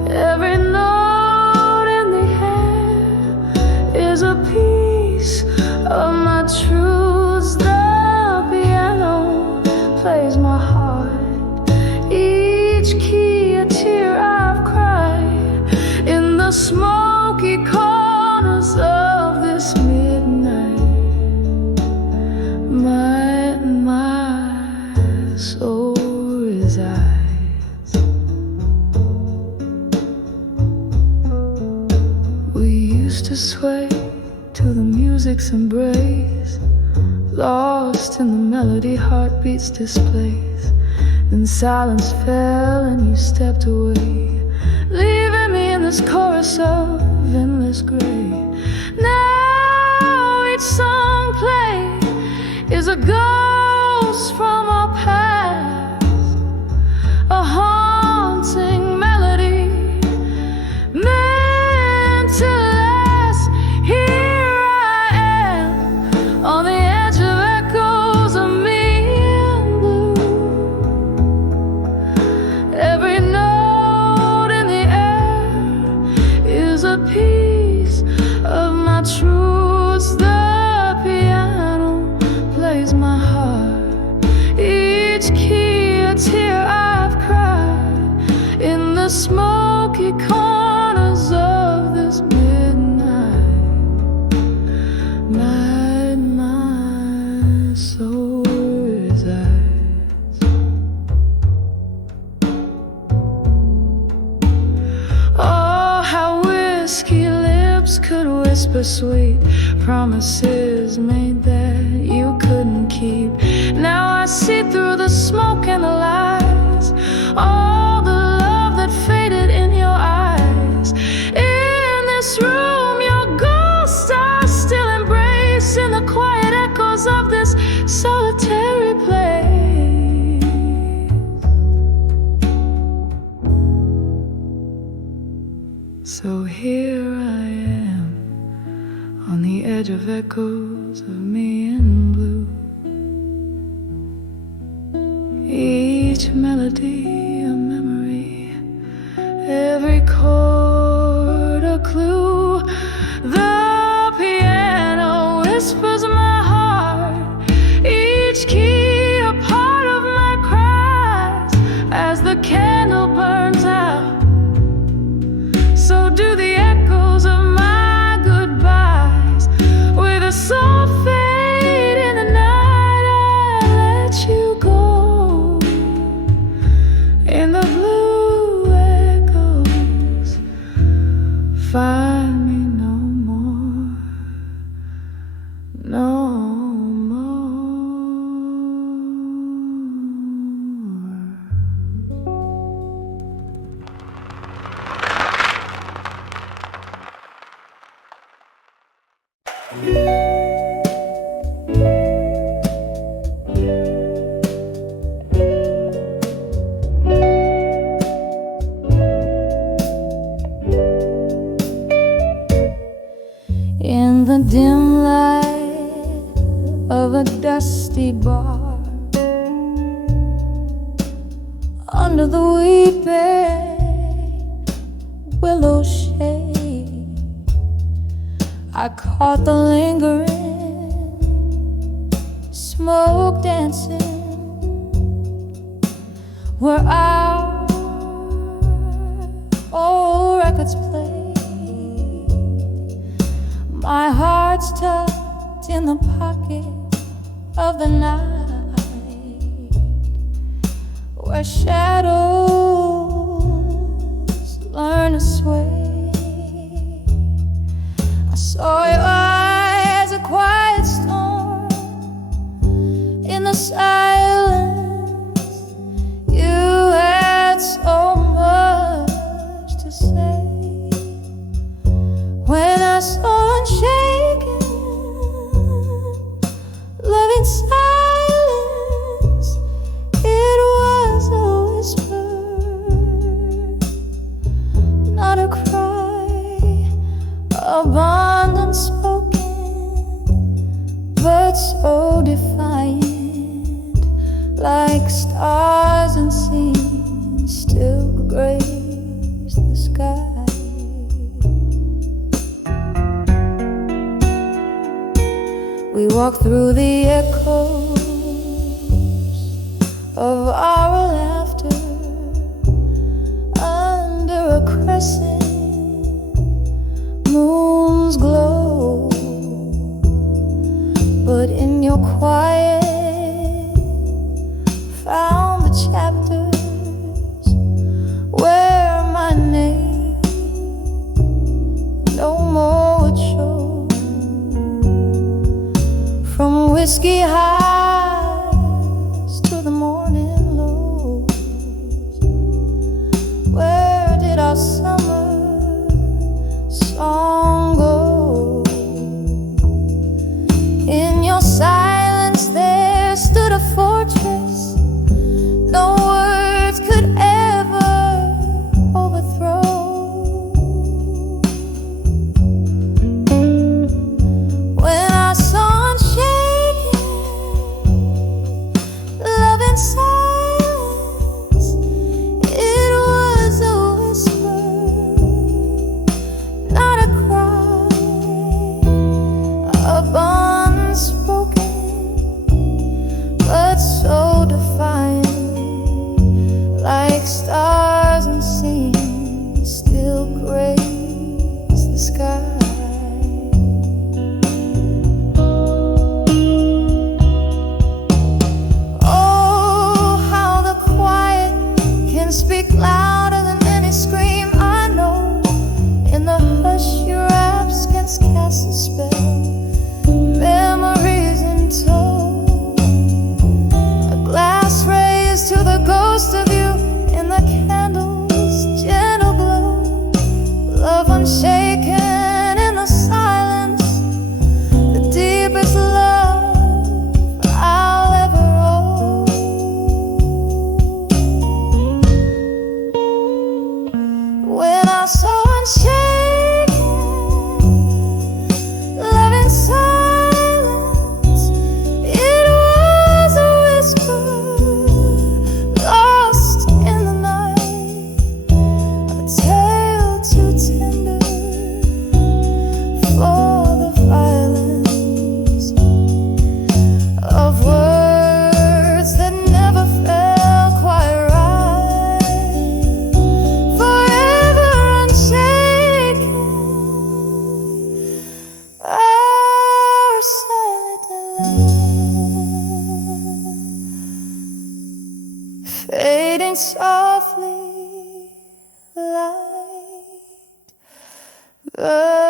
Every note in the air is a piece of my truths. The piano plays my heart, each key a tear I've cried in the smoky corners of this midnight. My soul resides. We used to sway to the music's embrace, lost in the melody, heartbeats displaced. Then silence fell and you stepped away, leaving me in this chorus of endless gray. Now each song played is a ghost from our past, a haunting melody meant to last. Here I am on the edge of echoes of me and blue. Every note in the air is a piece of my truths. The piano plays my heart, each key a tear I've cried in the smoky corners of this midnight night. My soul resides. Oh, how whiskey lips could whisper sweet promises made that you couldn't keep. Now I see through the smoke and the lies, all the love that faded in your eyes. In this room your ghosts are still embracing the quiet echoes of this solitary place. So here I am on the edge of echoes of me in blue. Each melody a memory, every chord a clue. The piano whispers my heart, each key a part of my cries. As the candle burns out, so do the echoes of my goodbyes. With a soul fade in the night, I let you go. In the blue echoes, find me no more, no more. In the dim light of a dusty bar, under the weeping willow shade, I caught the lingering smoke dancing where our old records play. My heart's tucked in the pocket of the night, where shadows learn to sway. I saw your eyes, a quiet storm in the silence. You had so much to say. When I saw unshaken, loving silence, it was a whisper, not a cry, abundant spoken, but so defiant, like stars and seas still grace the sky. We walk through the echoes of our laughter under a crescent moon's glow. But in your quiet, found the chapters where my name no more would show. From whiskey in silence. It was a whisper, not a cry, unspoken, but so defiant, like stars unseen still grace the sky. Speak louder than any scream. I know in the hush your absence casts a spell. Memories in tow, a glass raised to the ghost of you in the candle's gentle glow. Love unshaken in the silence, the deepest love I'll ever owe. When I saw unshaken, love in silence, it was a whisper, lost in the night, a tale too tender for the violence of words that never felt quite right. Forever unshaken, our silent love, fading softly like the night.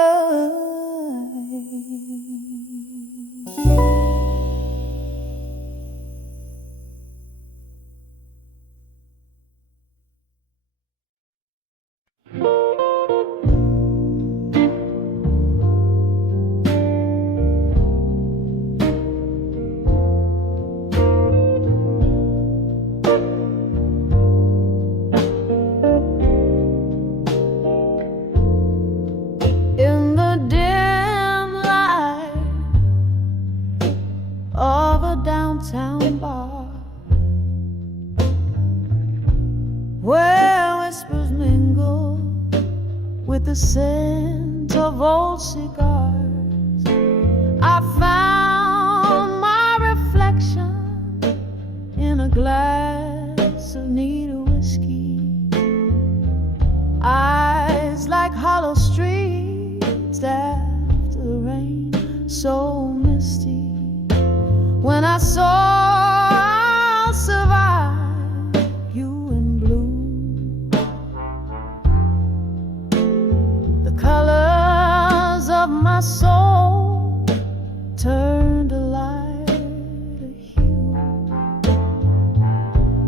In the dim light of a downtown bar, where whispers mingle with the scent of old cigars, I found my reflection in a glass of needle whiskey. Eyes like hollow streets after the rain, so misty. When I saw I'll survive you in blue, the colors of my soul turned a lighter hue.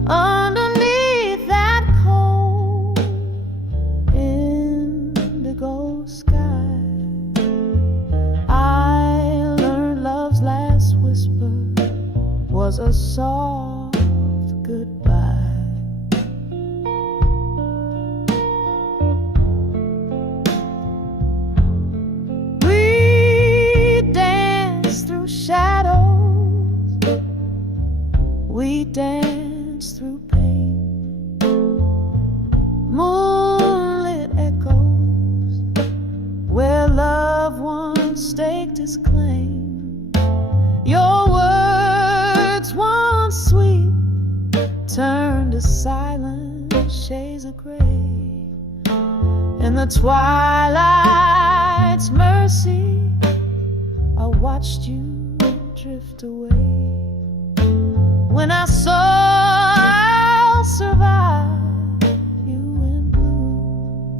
Underneath that cold indigo sky, I learned love's last whisper was a soft goodbye. We danced through shadows, we danced through pain, moonlit echoes where love once staked its claim. Your words once sweet turned to silent shades of gray. In the twilight's mercy, I watched you drift away. When I saw I'll survive you in blue,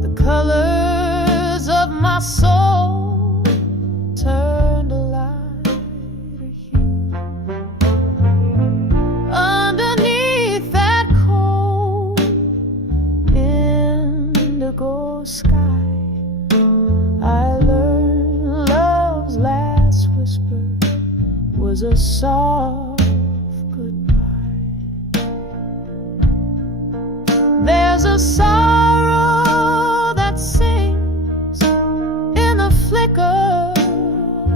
the colors of my soul turned a lighter hue. Underneath that cold indigo sky, I learned love's last whisper was a soft goodbye. There's a sorrow that sings in the flicker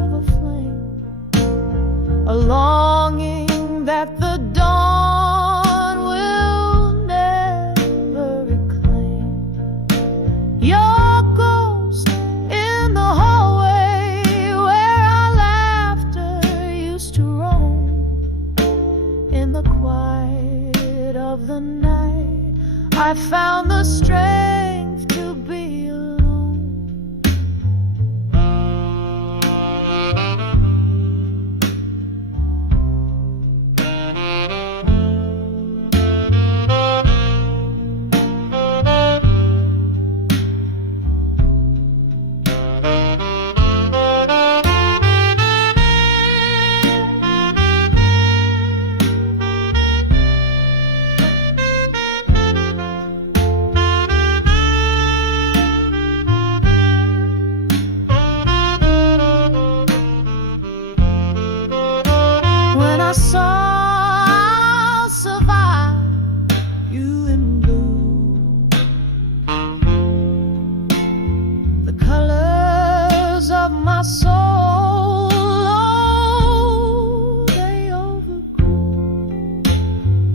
of a flame, a a longing that the dawn will never reclaim. Your ghost in the hallway where our laughter used to roam. In the quiet of the night, I found the strength to be alone. When I saw I'll survive, you in blue, the colors of my soul, oh, they overgrew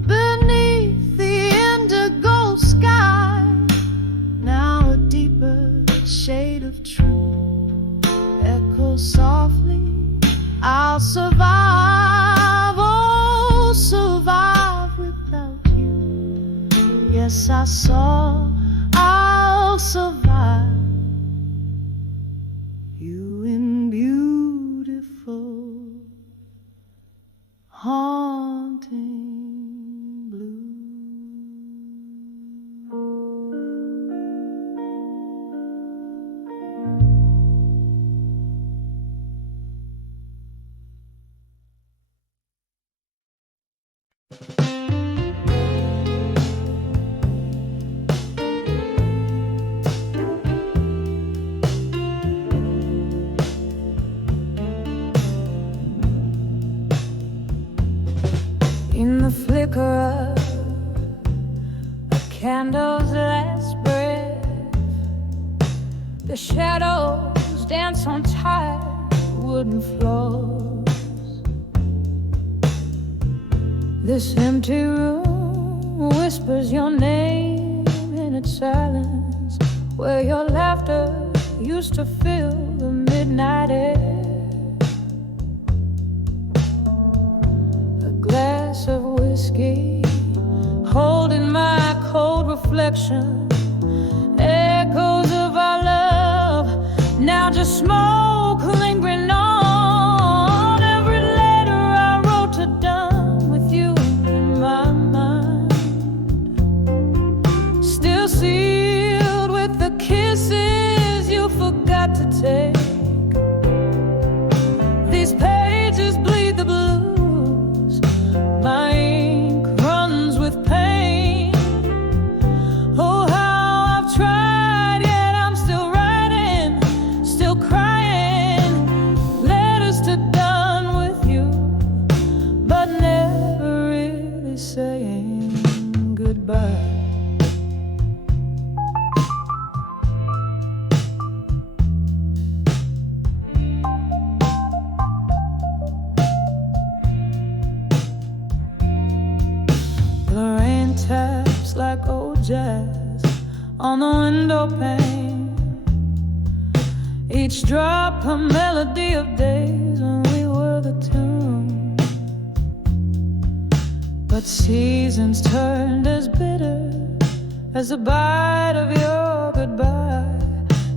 beneath the indigo sky. Now a deeper shade of truth echoes softly. I'll survive, oh, survive without you. Yes, I saw I'll survive, you in beautiful, haunting blue. In the flicker of a candle's last breath, the shadows dance on tired wooden floors. This empty room whispers your name in its silence, where your laughter used to fill the midnight air. A glass of whiskey holding my cold reflection, echoes of our love, now just smoke lingering on. Every letter I wrote to done with you in my mind, still sealed with the kisses you forgot to take. These pages bleed the blues, my ink runs with pain. Oh, how I've tried, yet I'm still writing, still crying. Letters to done with you, but never really saying goodbye. The rain taps like old jazz on the window pane, each drop a melody of days when we were the tune. But seasons turned as bitter as a bite of your goodbye.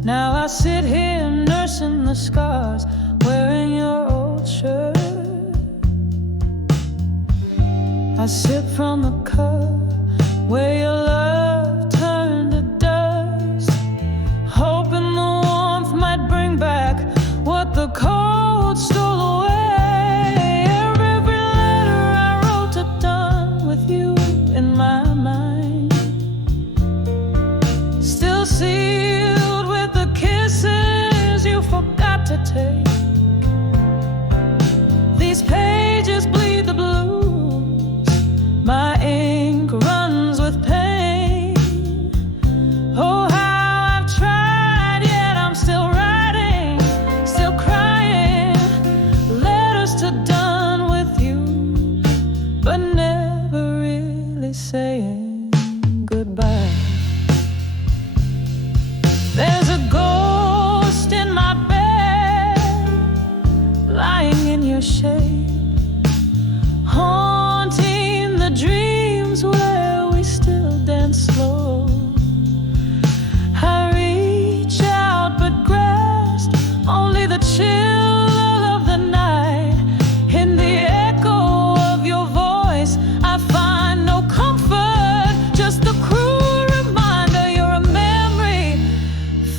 Now I sit here nursing the scars, wearing your old shirt. I sip from the cup where your love turned to dust, hoping the warmth might bring back what the cold stole away. Every letter I wrote to done with you in my mind, still sealed with the kisses you forgot to take. These pages bleed the blues, my ink runs with pain. shape, haunting the dreams where we still dance slow. I reach out but grasp only the chill of the night. In the echo of your voice, I find no comfort, just the cruel reminder you're a memory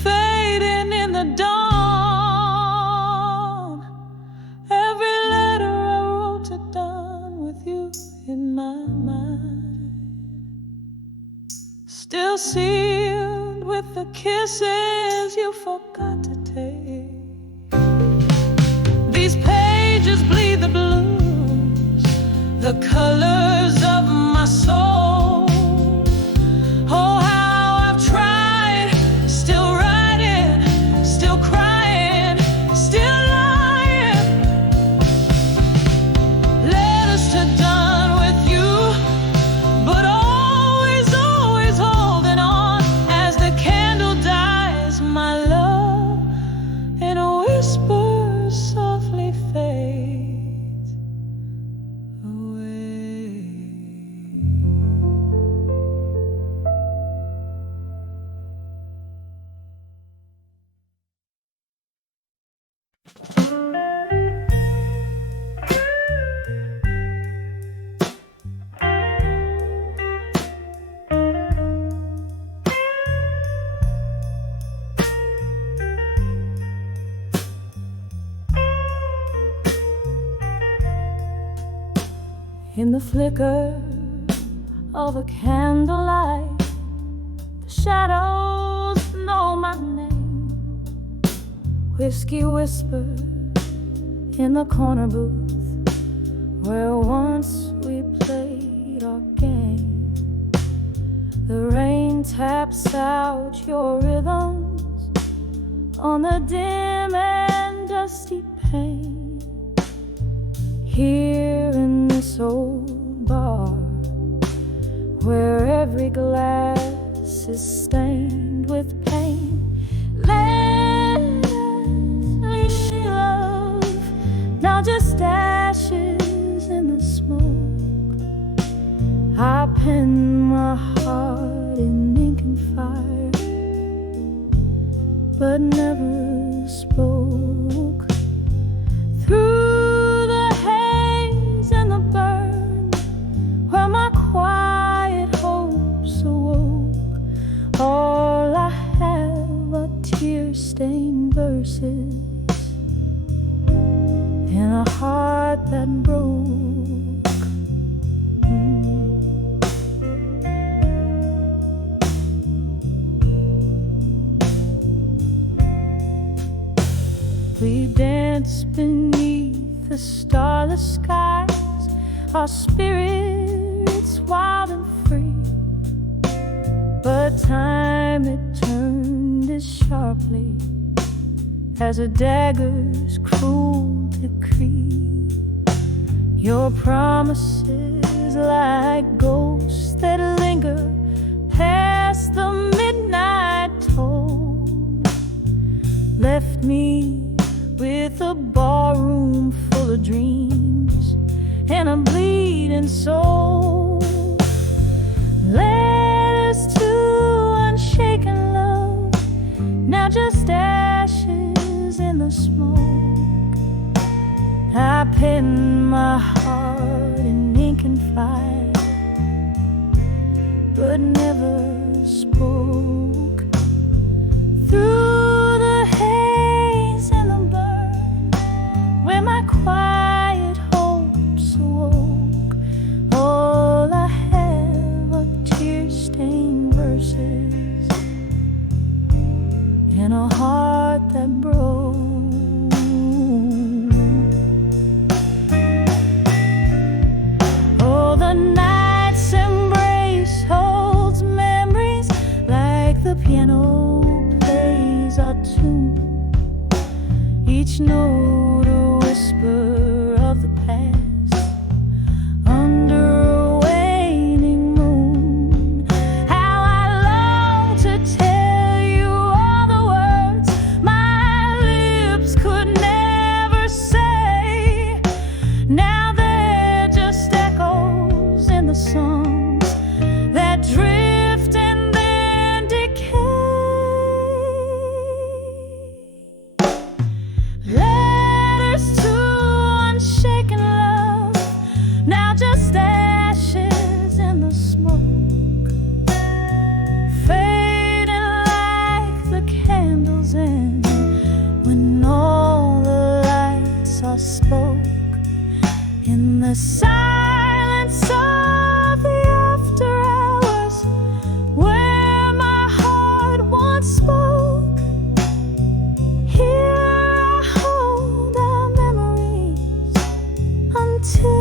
fading in the dawn. Every letter I wrote it down with you in my mind, still sealed with the kisses you forgot to take. These pages bleed the blues, the colors of my soul. Oh, how I've tried, still writing, still crying, still lying. Letters to done with you, but always, always holding on as the candle dies. My love in a whisper softly fades away. In the flicker of a candlelight, the shadows know my name. Whiskey whispered in the corner booth where once we played our game. The rain taps out your rhythms on the dim and dusty pane. Here in this old bar, where every glass is stained with pain, Leslie love, now just ashes in the smoke. I pen my heart in ink and fire, but never spoke. Through the haze and the burn, where my quiet hopes awoke, all I have are tear-stained verses in a heart that broke. We dance beneath the starless skies, our spirits wild and free. But time it turned as sharply as a dagger's cruel decree. Your promises like ghosts that linger past the midnight toll left me with a barroom full of dreams and a bleeding soul. Letters to unshaken love, now just ashes in the smoke. I pen my heart in ink and fire, but never spoke. Through the haze and the burn, where my quiet hopes awoke, all I have are tear-stained verses in a heart that broke. Oh, the night's embrace holds memories like the piano plays our tune, each note a whisper of the past under a waning moon. How I long to tell you all the words my lips could never say. Now they're just echoes in the songs that drift and then decay. Letters to unshaken love, now just ashes in the smoke, fading like the candles end when all the lights are spoke. In the silence of the after hours, where my heart once spoke, here I hold our memories until